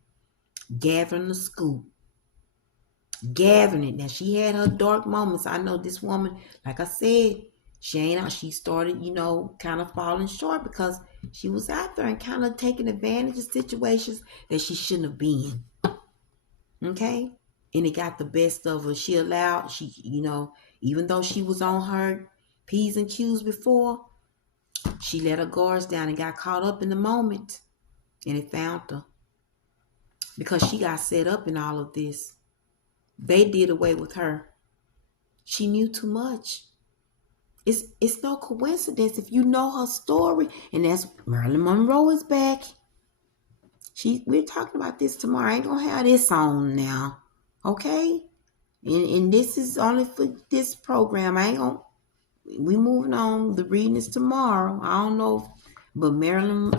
Gathering the scoop. Gathering it. Now, she had her dark moments. I know this woman, like I said, she started, kind of falling short because she was out there and kind of taking advantage of situations that she shouldn't have been. Okay? And it got the best of her. Even though she was on her P's and Q's before, she let her guards down and got caught up in the moment. And it found her. Because she got set up in all of this. They did away with her. She knew too much. It's no coincidence if you know her story. And that's Marilyn Monroe is back. We're talking about this tomorrow. I ain't gonna have this on now. Okay? And this is only for this program. We moving on. The reading is tomorrow. I don't know. But Marilyn,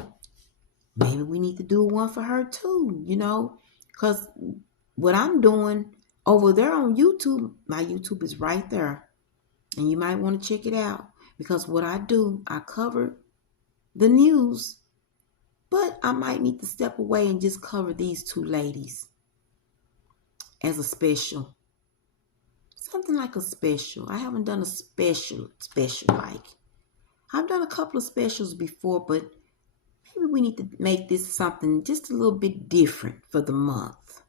maybe we need to do one for her too, Because what I'm doing over there on YouTube, my YouTube is right there. And you might want to check it out. Because what I do, I cover the news. But I might need to step away and just cover these two ladies as a special. Something like a special. I haven't done a special like. I've done a couple of specials before, but maybe we need to make this something just a little bit different for the month.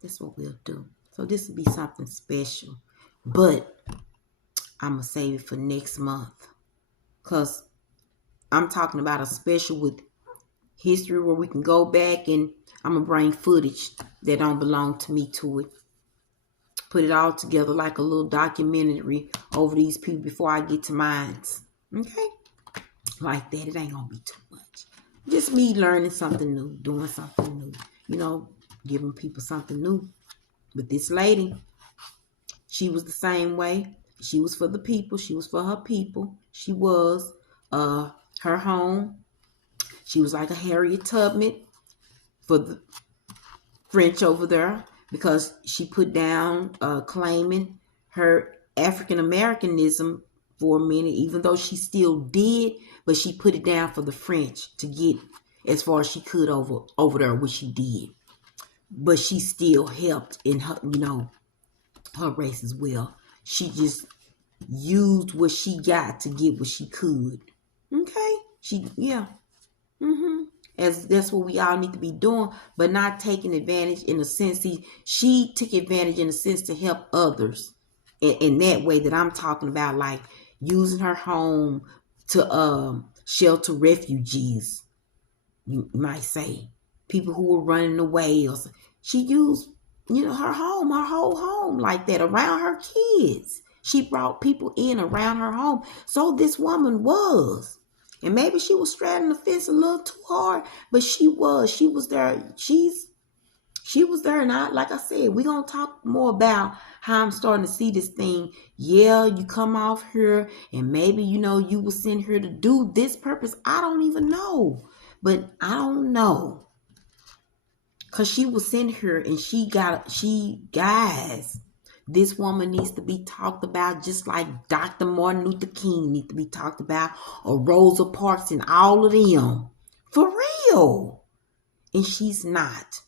That's what we'll do. So this will be something special. But I'm going to save it for next month. Because I'm talking about a special with history where we can go back and I'm going to bring footage that don't belong to me to it. Put it all together like a little documentary over these people before I get to mine. Okay? Like that. It ain't going to be too much. Just me learning something new. Doing something new. Giving people something new. But this lady, she was the same way. She was for the people. She was for her people. She was her home. She was like a Harriet Tubman for the French over there because she put down claiming her African Americanism for a minute, even though she still did, but she put it down for the French to get as far as she could over there, which she did. But she still helped in her, her race as well. She just used what she got to get what she could. Okay? As that's what we all need to be doing, but not taking advantage in a sense. She took advantage in a sense to help others in that way that I'm talking about, like using her home to shelter refugees, you might say, people who were running away. Or she used, her whole home like that around her kids. She brought people in around her home. So this woman was. And maybe she was straddling the fence a little too hard, but she was there. She was there. And like I said, we're going to talk more about how I'm starting to see this thing. Yeah, you come off here and maybe, you were sent here to do this purpose. I don't even know. But I don't know. Because she was sent here and guys, this woman needs to be talked about just like Dr. Martin Luther King needs to be talked about, or Rosa Parks and all of them. For real. And she's not.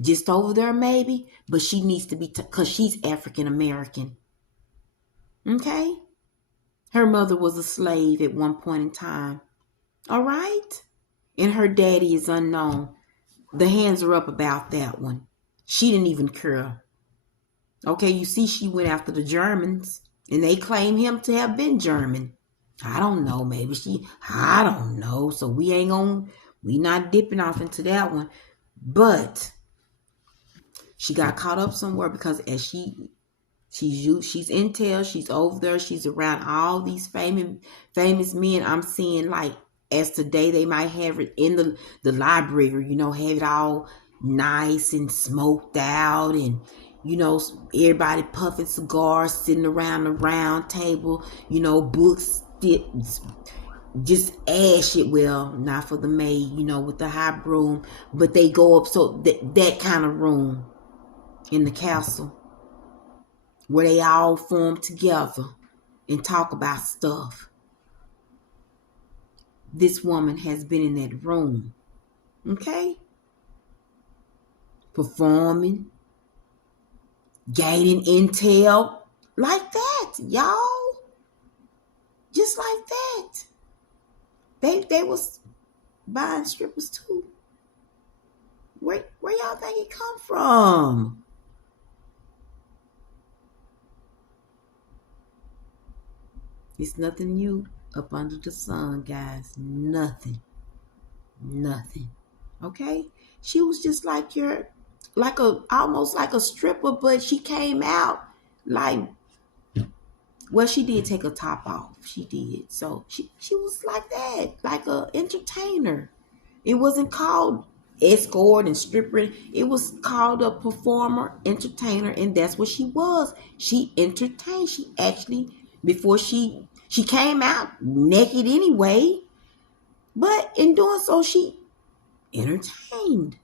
just over there maybe, but she needs to be, because she's African American. Okay? Her mother was a slave at one point in time. All right? And her daddy is unknown. The hands are up about that one. She didn't even care. Okay, you see, she went after the Germans, and they claim him to have been German. I don't know, maybe I don't know. So we not dipping off into that one. But she got caught up somewhere because as she's intel, she's over there, she's around all these famous men. I'm seeing, like, as today they might have it in the library, have it all nice and smoked out, and everybody puffing cigars, sitting around the round table, books just ash it, well, not for the maid, with the high broom, but they go up, so that kind of room in the castle where they all form together and talk about stuff. This woman has been in that room, okay? Performing, gaining intel, like that, y'all. Just like that. They was buying strippers too. Where y'all think it come from? It's nothing new up under the sun, guys. Nothing. Okay? She was just like almost like a stripper, but she came out like, well, she did take a top off. She did. So she was like that, like a entertainer. It wasn't called escort and stripper. It was called a performer, entertainer, and that's what she was. She entertained. She actually, before she came out naked anyway, but in doing so, she entertained.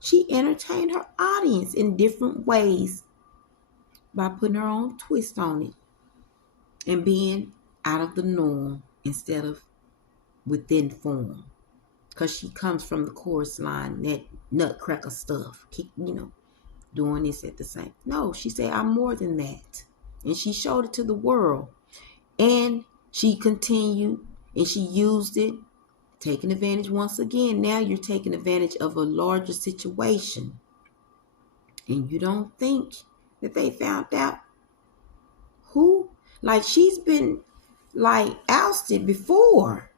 She entertained her audience in different ways by putting her own twist on it and being out of the norm instead of within form. Because she comes from the chorus line, that nutcracker stuff, doing this at the same. No, she said, I'm more than that. And she showed it to the world. And she continued and she used it, taking advantage once again. Now you're taking advantage of a larger situation. And you don't think that they found out who? Like, she's been, like, ousted before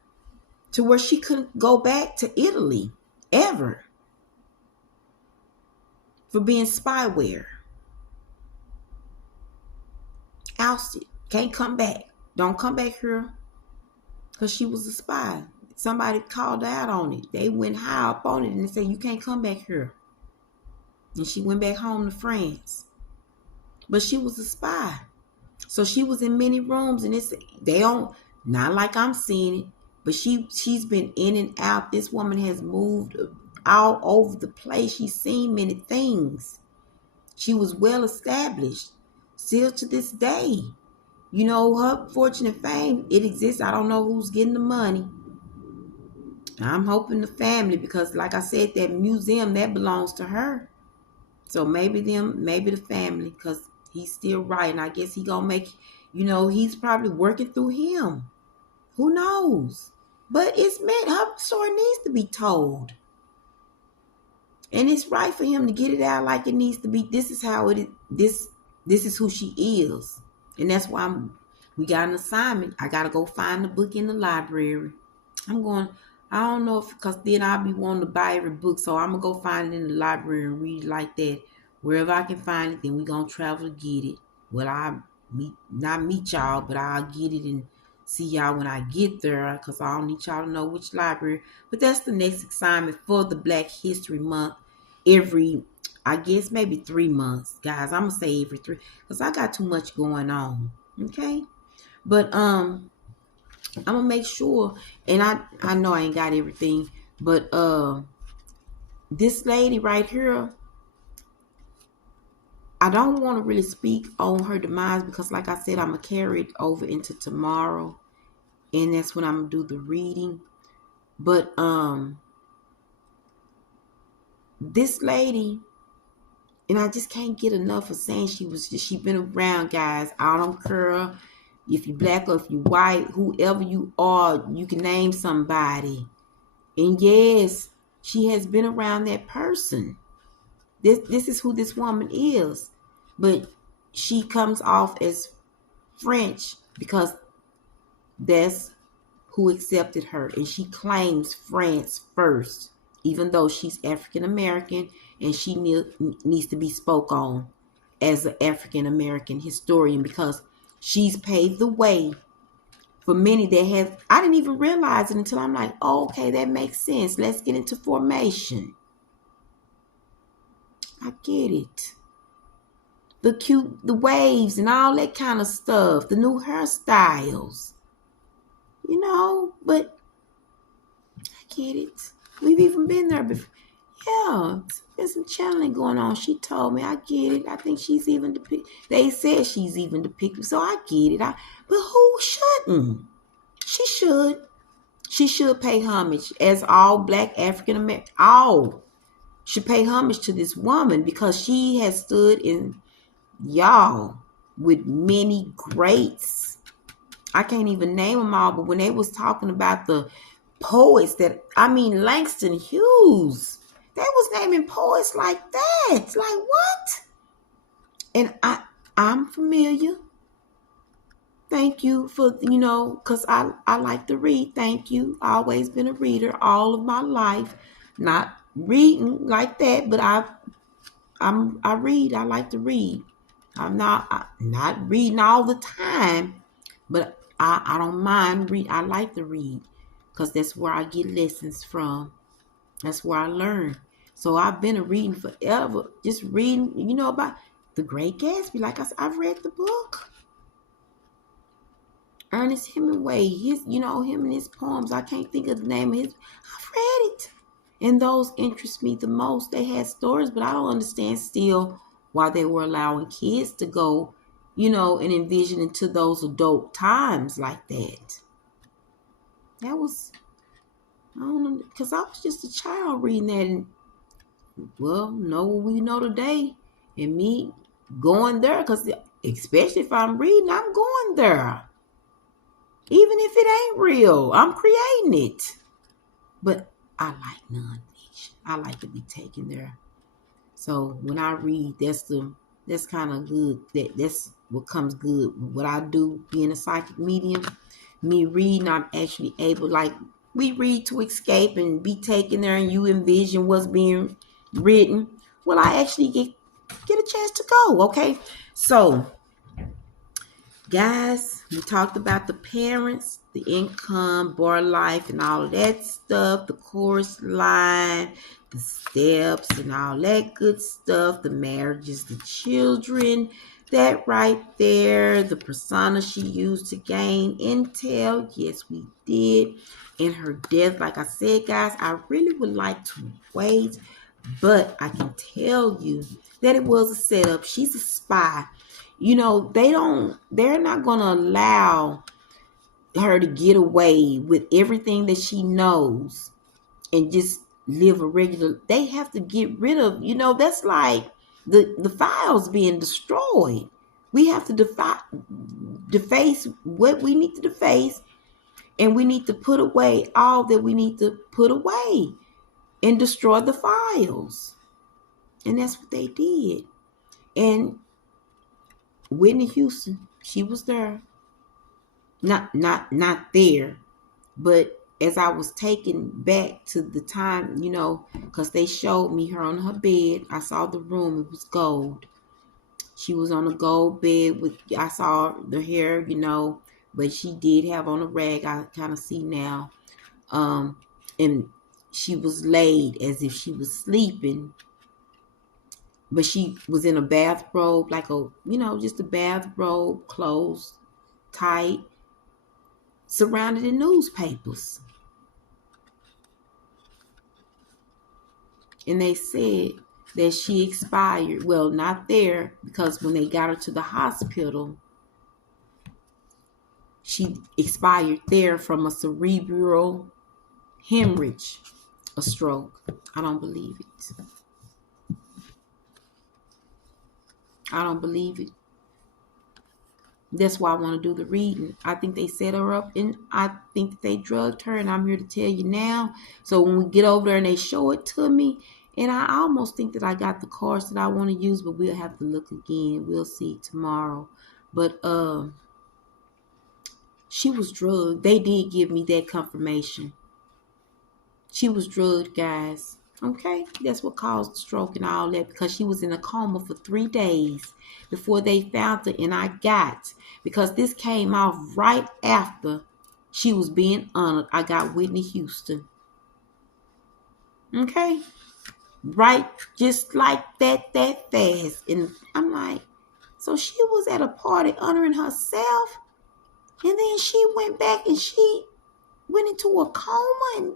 to where she couldn't go back to Italy ever for being spyware. Ousted. Can't come back. Don't come back here because she was a spy. Somebody called her out on it. They went high up on it and they said, you can't come back here. And she went back home to France. But she was a spy. So she was in many rooms, and not like I'm seeing it, but she's been in and out. This woman has moved all over the place. She's seen many things. She was well established, still to this day. Her fortune and fame, it exists. I don't know who's getting the money. I'm hoping the family, because like I said, that museum, that belongs to her. So maybe the family, because he's still writing. I guess he gonna make, he's probably working through him. Who knows? But it's meant, her story needs to be told. And it's right for him to get it out like it needs to be. This is how it is. This is who she is. And that's why we got an assignment. I gotta go find the book in the library. I don't know if, because then I'll be wanting to buy every book. So I'm going to go find it in the library and read it like that. Wherever I can find it, then we're going to travel to get it. Well, not meet y'all, but I'll get it and see y'all when I get there, because I don't need y'all to know which library. But that's the next assignment for the Black History Month. Every, I guess, maybe 3 months. Guys, I'm going to say every 3, because I got too much going on. Okay? But, I'm gonna make sure, and I know I ain't got everything, but this lady right here, I don't want to really speak on her demise, because like I said, I'm gonna carry it over into tomorrow, and that's when I'm gonna do the reading. But this lady, And I just can't get enough of saying she been around, guys. I don't care if you black or if you white, whoever you are, you can name somebody. And yes, she has been around that person. This is who this woman is. But she comes off as French because that's who accepted her. And she claims France first, even though she's African American and she needs to be spoke on as an African American historian because she's paved the way for many that have. I didn't even realize it until I'm like, oh, okay, that makes sense. Let's get into formation. I get it. The waves and all that kind of stuff, the new hairstyles, but I get it. We've even been there before. Yeah, there's some channeling going on. She told me, I get it. I think she's even depicted. They said she's even depicted, so I get it. But who shouldn't? She should. She should pay homage, as all black African American, all should pay homage to this woman because she has stood in y'all with many greats. I can't even name them all, but when they was talking about the poets Langston Hughes, they was naming poets like that. Like what? And I'm familiar. Thank you for, because I like to read. Thank you. I always been a reader all of my life. Not reading like that, but I read. I like to read. I'm not reading all the time, but I don't mind read. I like to read because that's where I get lessons from. That's where I learn. So I've been reading forever. Just reading, about The Great Gatsby. Like I said, I've read the book. Ernest Hemingway, him and his poems. I can't think of the name of his. I've read it. And those interest me the most. They had stories, but I don't understand still why they were allowing kids to go, and envision into those adult times like that. That was, I don't know, because I was just a child reading that. And, well, know what we know today. And me going there, because especially if I'm reading, I'm going there. Even if it ain't real, I'm creating it. But I like nonfiction. I like to be taken there. So when I read, that's kind of good. That's what comes good. What I do, being a psychic medium, me reading, I'm actually able, like we read to escape and be taken there, and you envision what's being written. Well, I actually get a chance to go. Okay, so guys, we talked about the parents, the income, bar life, and all of that stuff, the chorus line, the steps, and all that good stuff, the marriages, the children, that right there, the persona she used to gain intel. Yes, we did. And her death, like I said, guys, I really would like to wait, but I can tell you that it was a setup. She's a spy. They're not going to allow her to get away with everything that she knows and just live a regular. They have to get rid of, that's like the files being destroyed. We have to deface what we need to deface, and we need to put away all that we need to put away and destroy the files. And that's what they did. And Whitney Houston, she was there. Not there, but as I was taken back to the time, because they showed me her on her bed. I saw the room, it was gold. She was on a gold bed I saw the hair, but she did have on a rag, I kind of see now. And she was laid as if she was sleeping, but she was in a bathrobe, like just a bathrobe, closed tight, surrounded in newspapers. And they said that she expired. Well, not there, because when they got her to the hospital, she expired there from a cerebral hemorrhage, a stroke. I don't believe it. I don't believe it. That's why I want to do the reading. I think they set her up and I think that they drugged her, and I'm here to tell you now. So when we get over there and they show it to me, and I almost think that I got the cards that I want to use, but we'll have to look again. We'll see tomorrow. But she was drugged. They did give me that confirmation. She was drugged, guys. Okay, that's what caused the stroke and all that, because she was in a coma for 3 days before they found her. And because this came off right after she was being honored, I got Whitney Houston. Okay, right, just like that fast. And I'm like, so she was at a party honoring herself, and then she went back and she went into a coma. And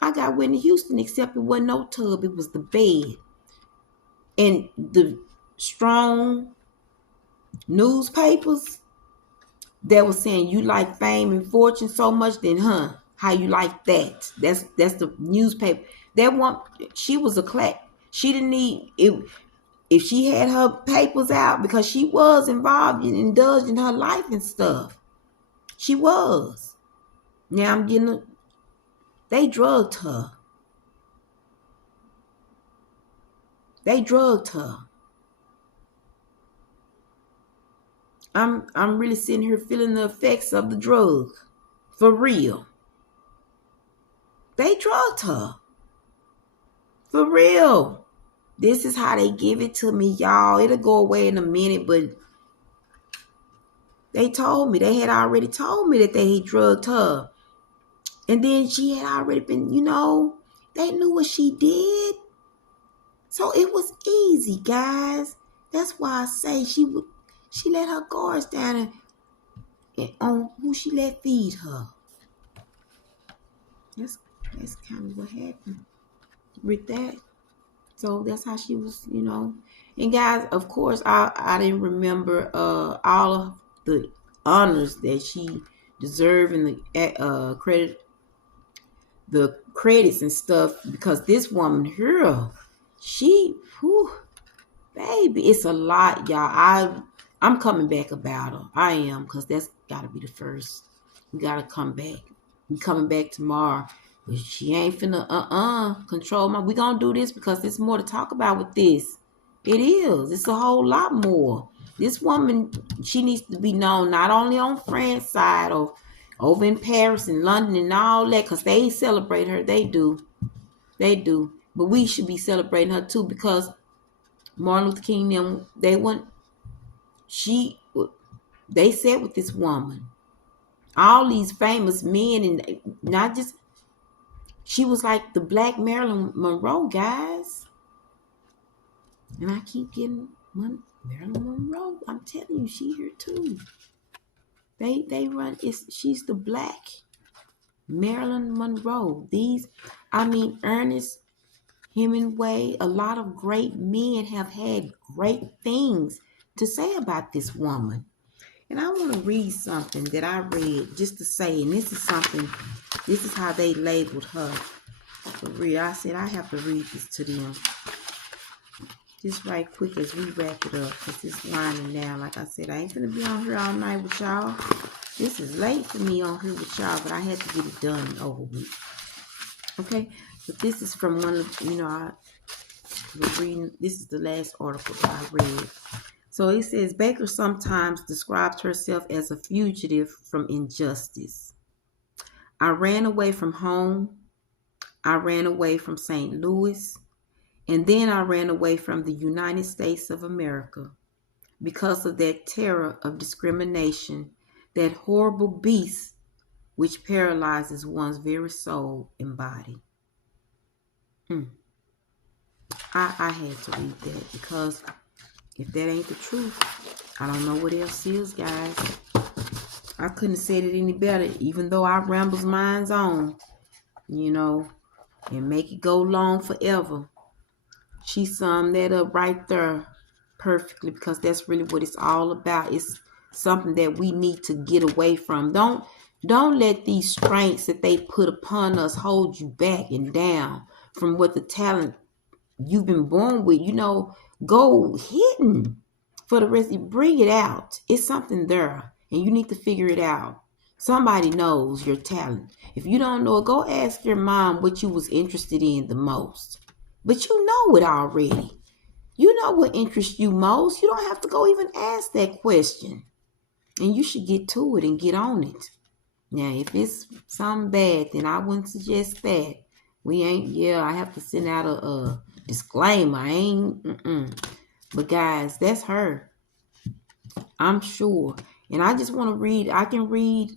I got Whitney Houston, except it wasn't no tub, it was the bed. And the strong newspapers that was saying, you like fame and fortune so much, then how you like that? That's the newspaper. That one, she was a clack. She didn't need it. If she had her papers out, because she was involved and indulged in her life and stuff. She was. Now I'm getting, they drugged her. They drugged her. I'm really sitting here feeling the effects of the drug. For real. They drugged her. For real. This is how they give it to me, y'all. It'll go away in a minute, but they told me. They had already told me that they had drugged her. And then she had already been, they knew what she did. So it was easy, guys. That's why I say she let her guards down and on who she let feed her. That's kind of what happened with that. So that's how she was, And guys, of course, I didn't remember all of the honors that she deserved and the credits and stuff, because this woman here, baby, it's a lot, y'all. I'm coming back about her. I am, because that's got to be the first. We got to come back. We coming back tomorrow. But she ain't finna control we gonna do this because there's more to talk about with this. It is. It's a whole lot more. This woman, she needs to be known not only on France's side or over in Paris and London and all that, because they celebrate her. They do. But we should be celebrating her too, because Martin Luther King, they sat with this woman. All these famous men, and not just, she was like the Black Marilyn Monroe, guys. And I keep getting Marilyn Monroe. I'm telling you, she here too. They run, she's the Black Marilyn Monroe. Ernest Hemingway, a lot of great men have had great things to say about this woman. And I want to read something that I read just to say, and this is how they labeled her. For real, I said I have to read this to them. Just right quick as we wrap it up, because it's winding down. Like I said, I ain't gonna be on here all night with y'all. This is late for me on here with y'all, but I had to get it done and over with. Okay, but this is from one of, I was reading, this is the last article that I read. So it says, Baker sometimes described herself as a fugitive from injustice. I ran away from home. I ran away from St. Louis. And then I ran away from the United States of America because of that terror of discrimination, that horrible beast which paralyzes one's very soul and body. I had to read that, because if that ain't the truth, I don't know what else is, guys. I couldn't have said it any better, even though I rambles mine's on, and make it go long forever. She summed that up right there perfectly, because that's really what it's all about. It's something that we need to get away from. Don't let these strengths that they put upon us hold you back and down from what the talent you've been born with. go hidden for the rest. Bring it out. It's something there, and you need to figure it out. Somebody knows your talent. If you don't know it, go ask your mom what you was interested in the most. But you know it already. You know what interests you most. You don't have to go even ask that question. And you should get to it and get on it. Now, if it's something bad, then I wouldn't suggest that. I have to send out a disclaimer. But guys, that's her. I'm sure. And I just want to read, I can read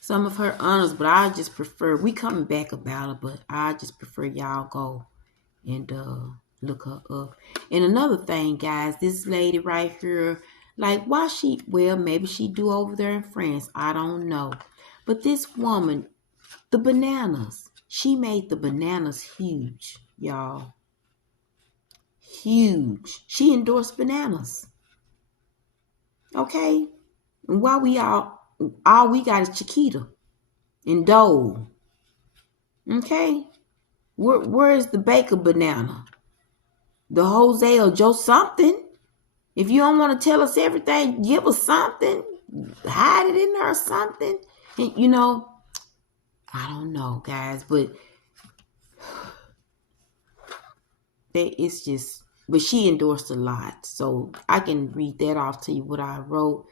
some of her honors, but I just prefer, we coming back about her, but I just prefer y'all go and look her up. And another thing, guys, this lady right here, like maybe she do over there in France. I don't know. But this woman, the bananas, she made the bananas huge, y'all. Huge. She endorsed bananas. Okay? And while all we got is Chiquita and Dole. Okay? Where is the Baker banana? The Jose or Joe something? If you don't want to tell us everything, give us something. Hide it in there or something. And, I don't know, guys, but but she endorsed a lot. So I can read that off to you what I wrote.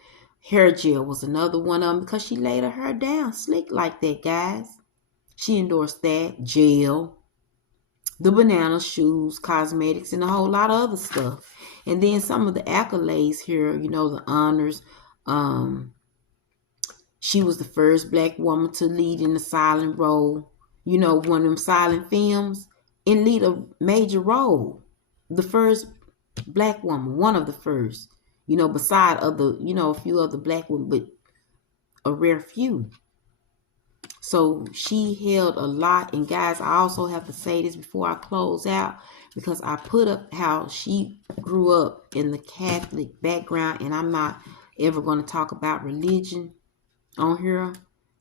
Hair gel was another one of them because she laid her hair down slick like that, guys. She endorsed that. Gel, the banana shoes, cosmetics, and a whole lot of other stuff. And then some of the accolades here, the honors. She was the first black woman to lead in a silent role. One of them silent films and lead a major role. The first black woman, one of the first. Beside other, a few other black women, but a rare few. So she held a lot. And guys, I also have to say this before I close out, because I put up how she grew up in the Catholic background, and I'm not ever going to talk about religion on here,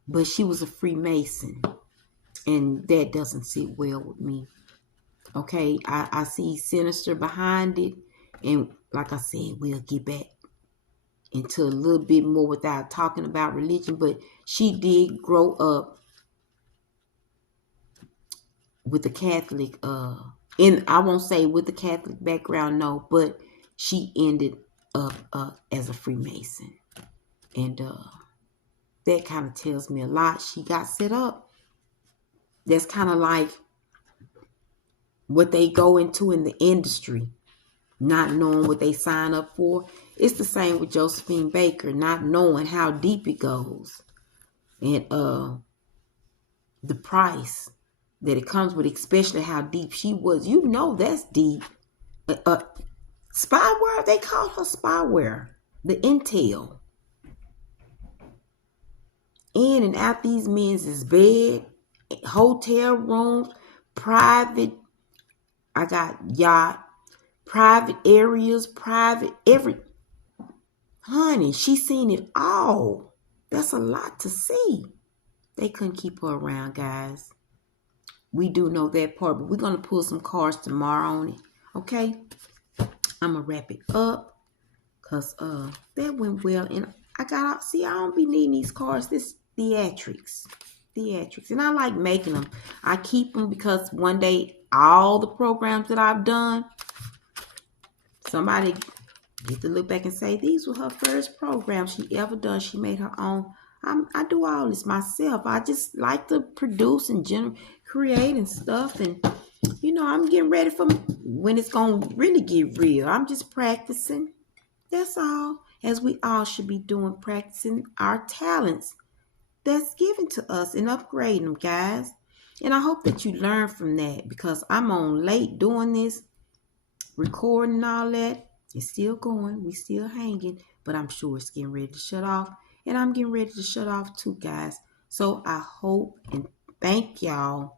but she was a Freemason, and that doesn't sit well with me. Okay, I see sinister behind it, and like I said, we'll get back into a little bit more without talking about religion, but she did grow up with the Catholic, I won't say with the Catholic background, no, but she ended up as a Freemason. And that kind of tells me a lot. She got set up. That's kind of like what they go into in the industry, not knowing what they sign up for. It's the same with Josephine Baker, not knowing how deep it goes. And the price that it comes with, especially how deep she was. That's deep. Spyware, they call her spyware. The intel. In and out these men's bed, hotel rooms, private, I got yacht, private areas, honey, she seen it all. That's a lot to see. They couldn't keep her around, guys. We do know that part, but we're going to pull some cards tomorrow on it. Okay? I'm going to wrap it up because that went well. And I don't be needing these cards. This theatrics. And I like making them. I keep them because one day, all the programs that I've done, somebody get to look back and say, these were her first programs she ever done. She made her own. I do all this myself. I just like to produce and create and stuff. And, I'm getting ready for when it's going to really get real. I'm just practicing. That's all. As we all should be doing, practicing our talents that's given to us and upgrading them, guys. And I hope that you learn from that, because I'm on late doing this, recording and all that. It's still going. We still hanging, but I'm sure it's getting ready to shut off. And I'm getting ready to shut off too, guys. So I hope and thank y'all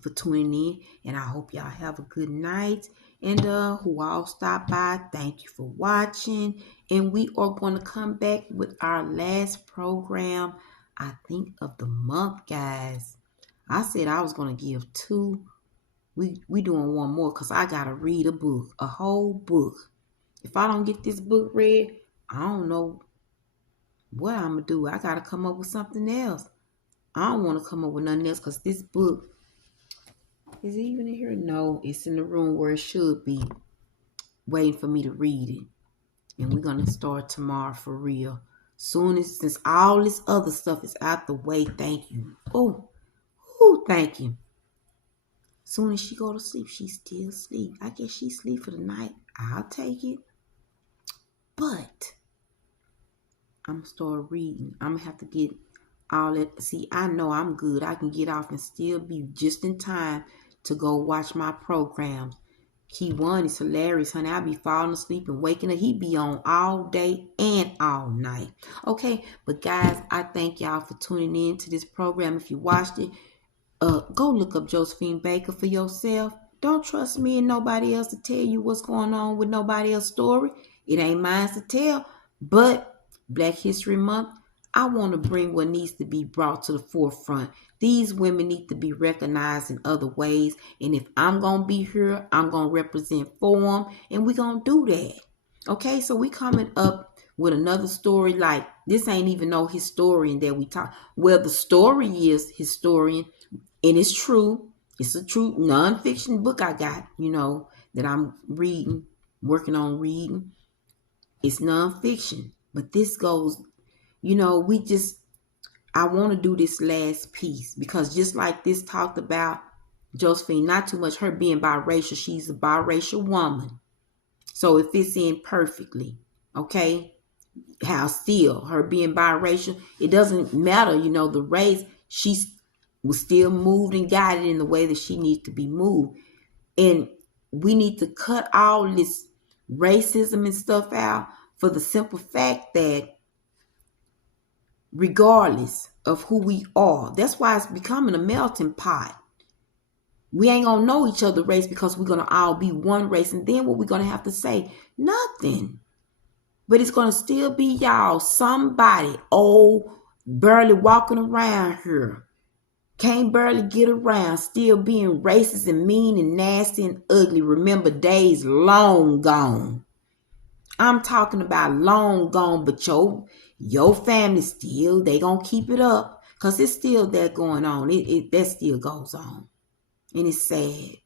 for tuning in. And I hope y'all have a good night. And who all stopped by, thank you for watching. And we are going to come back with our last program, I think, of the month, guys. I said I was going to give 2 We doing one more because I gotta read a book, a whole book. If I don't get this book read, I don't know what I'm gonna do. I gotta come up with something else. I don't want to come up with nothing else because this book is it even in here? No, it's in the room where it should be, waiting for me to read it. And we're gonna start tomorrow for real. Since all this other stuff is out the way, thank you. Thank you. Soon as she go to sleep, she still sleep. I guess she sleep for the night. I'll take it. But I'm gonna start reading. I'm gonna have to get all that. See, I know I'm good. I can get off and still be just in time to go watch my programs. Key one is hilarious, honey. I be falling asleep and waking up. He be on all day and all night. Okay, but guys, I thank y'all for tuning in to this program. If you watched it, go look up Josephine Baker for yourself. Don't trust me and nobody else to tell you what's going on with nobody else's story. It ain't mine to tell. But Black History Month, I want to bring what needs to be brought to the forefront. These women need to be recognized in other ways. And if I'm going to be here, I'm going to represent for them. And we're going to do that. Okay, so we coming up with another story. Like, this ain't even no historian that we talk. Well, the story is historian. And it's true. It's a true nonfiction book I got, that I'm reading, working on reading. It's nonfiction. But this goes, I want to do this last piece because just like this talked about Josephine, not too much her being biracial. She's a biracial woman. So it fits in perfectly. Okay? How still her being biracial, it doesn't matter, the race. She was still moved and guided in the way that she needs to be moved. And we need to cut all this racism and stuff out for the simple fact that regardless of who we are, that's why it's becoming a melting pot. We ain't gonna know each other race because we're gonna all be one race. And then what we're gonna have to say? Nothing. But it's gonna still be y'all, somebody old, barely walking around here. Can't barely get around, still being racist and mean and nasty and ugly. Remember, days long gone. I'm talking about long gone, but your family still, they gonna keep it up. Because it's still that going on. That still goes on. And it's sad.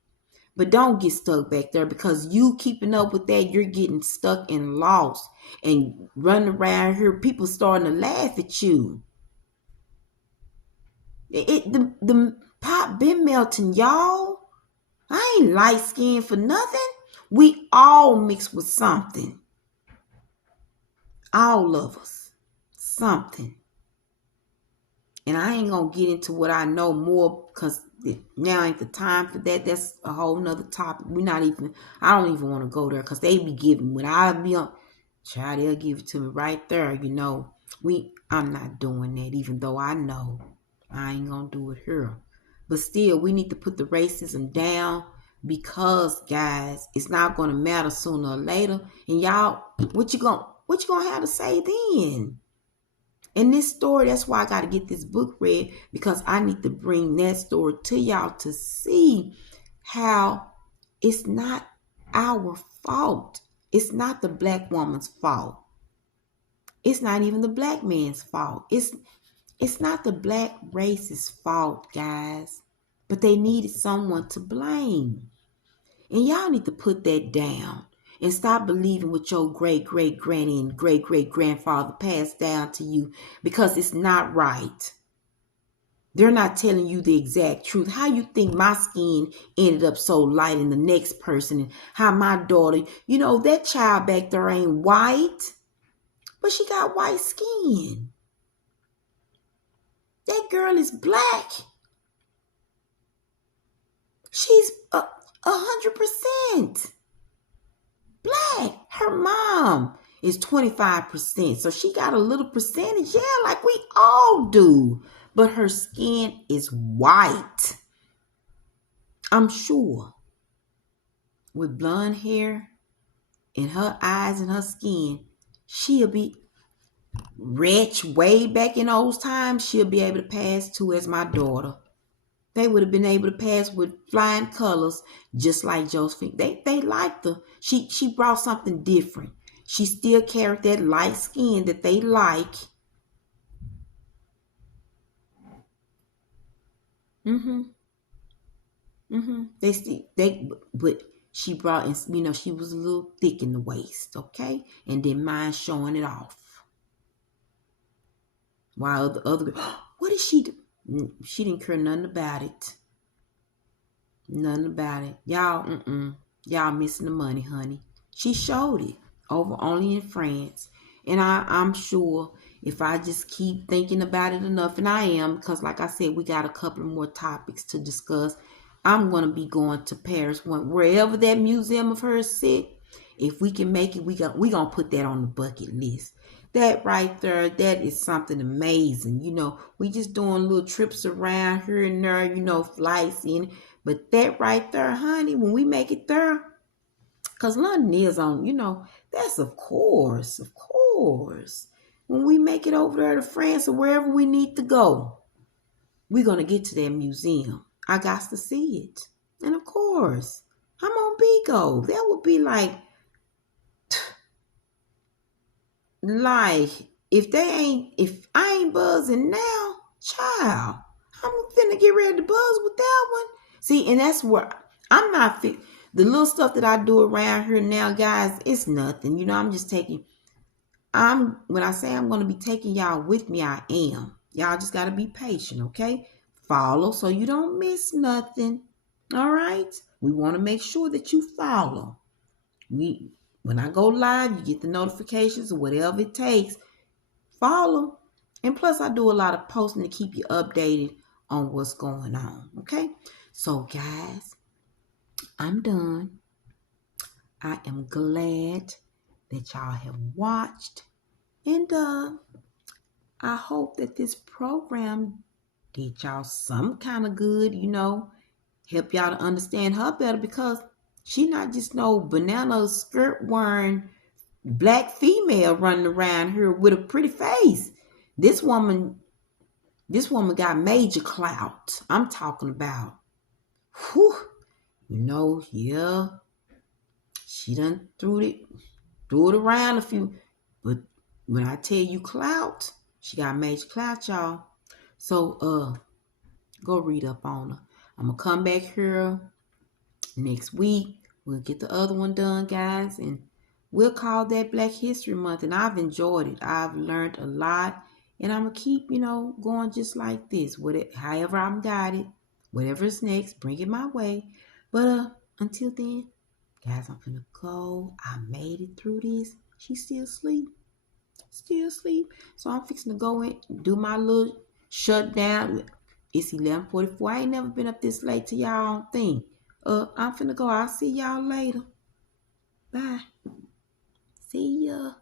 But don't get stuck back there because you keeping up with that, you're getting stuck and lost. And running around here, people starting to laugh at you. The pot been melting, y'all. I ain't light skinned for nothing. We all mixed with something. All of us. Something. And I ain't gonna get into what I know more because now ain't the time for that. That's a whole nother topic. I don't even want to go there because they be giving, when I be on, child, they'll give it to me right there. I'm not doing that, even though I know I ain't gonna do it here. But still, we need to put the racism down because, guys, it's not gonna matter sooner or later. And y'all, what you gonna have to say then? In this story, that's why I got to get this book read, because I need to bring that story to y'all to see how it's not our fault. It's not the black woman's fault. It's not even the black man's fault. It's not the black race's fault, guys. But they needed someone to blame. And y'all need to put that down. And stop believing what your great-great-granny and great-great-grandfather passed down to you, because it's not right. They're not telling you the exact truth. How you think my skin ended up so light in the next person, and how my daughter, that child back there ain't white, but she got white skin. That girl is black. She's 100%. black. Her mom is 25%. So she got a little percentage. Yeah, like we all do. But her skin is white. I'm sure. With blonde hair and her eyes and her skin, she'll be rich way back in those times. She'll be able to pass too as my daughter. They would have been able to pass with flying colors, just like Josephine. They liked her. She brought something different. She still carried that light skin that they like. Mm-hmm. Mm-hmm. But she brought in, she was a little thick in the waist, okay? And didn't mind showing it off. While the other girl, what did she do? She didn't care nothing about it. Nothing about it. Y'all missing the money, honey. She showed it over only in France. And I'm sure if I just keep thinking about it enough, and I am, because like I said, we got a couple of more topics to discuss. I'm going to be going to Paris, wherever that museum of hers sit. If we can make it, we going to put that on the bucket list. That right there, that is something amazing. We just doing little trips around here and there, flights in. But that right there, honey, when we make it there, because London is on, that's of course. When we make it over there to France or wherever we need to go, we're going to get to that museum. I got to see it. And of course, I'm on Bigo. That would be like, if I ain't buzzing now, child, I'm finna get ready to buzz with that one. See, and that's where I'm not fit. The little stuff that I do around here now, guys, it's nothing. I'm just when I say I'm going to be taking y'all with me, I am. Y'all just got to be patient, okay? Follow so you don't miss nothing. All right? We want to make sure that you follow. When I go live, you get the notifications or whatever it takes. Follow. And plus, I do a lot of posting to keep you updated on what's going on. Okay? So, guys, I'm done. I am glad that y'all have watched. And I hope that this program did y'all some kind of good, help y'all to understand her better, because she not just no banana skirt wearing black female running around here with a pretty face. This woman got major clout. I'm talking about. Whew. Yeah. She done threw it around a few. But when I tell you clout, she got major clout, y'all. So go read up on her. I'm gonna come back here next week. We'll get the other one done, guys, and we'll call that Black History Month. And I've enjoyed it. I've learned a lot. And I'm going to keep, going just like this. However I'm guided, whatever's next, bring it my way. But until then, guys, I'm going to go. I made it through this. She's still asleep. So I'm fixing to go in, do my little shutdown. It's 11:44. I ain't never been up this late to y'all thing. I'm finna go. I'll see y'all later. Bye. See ya.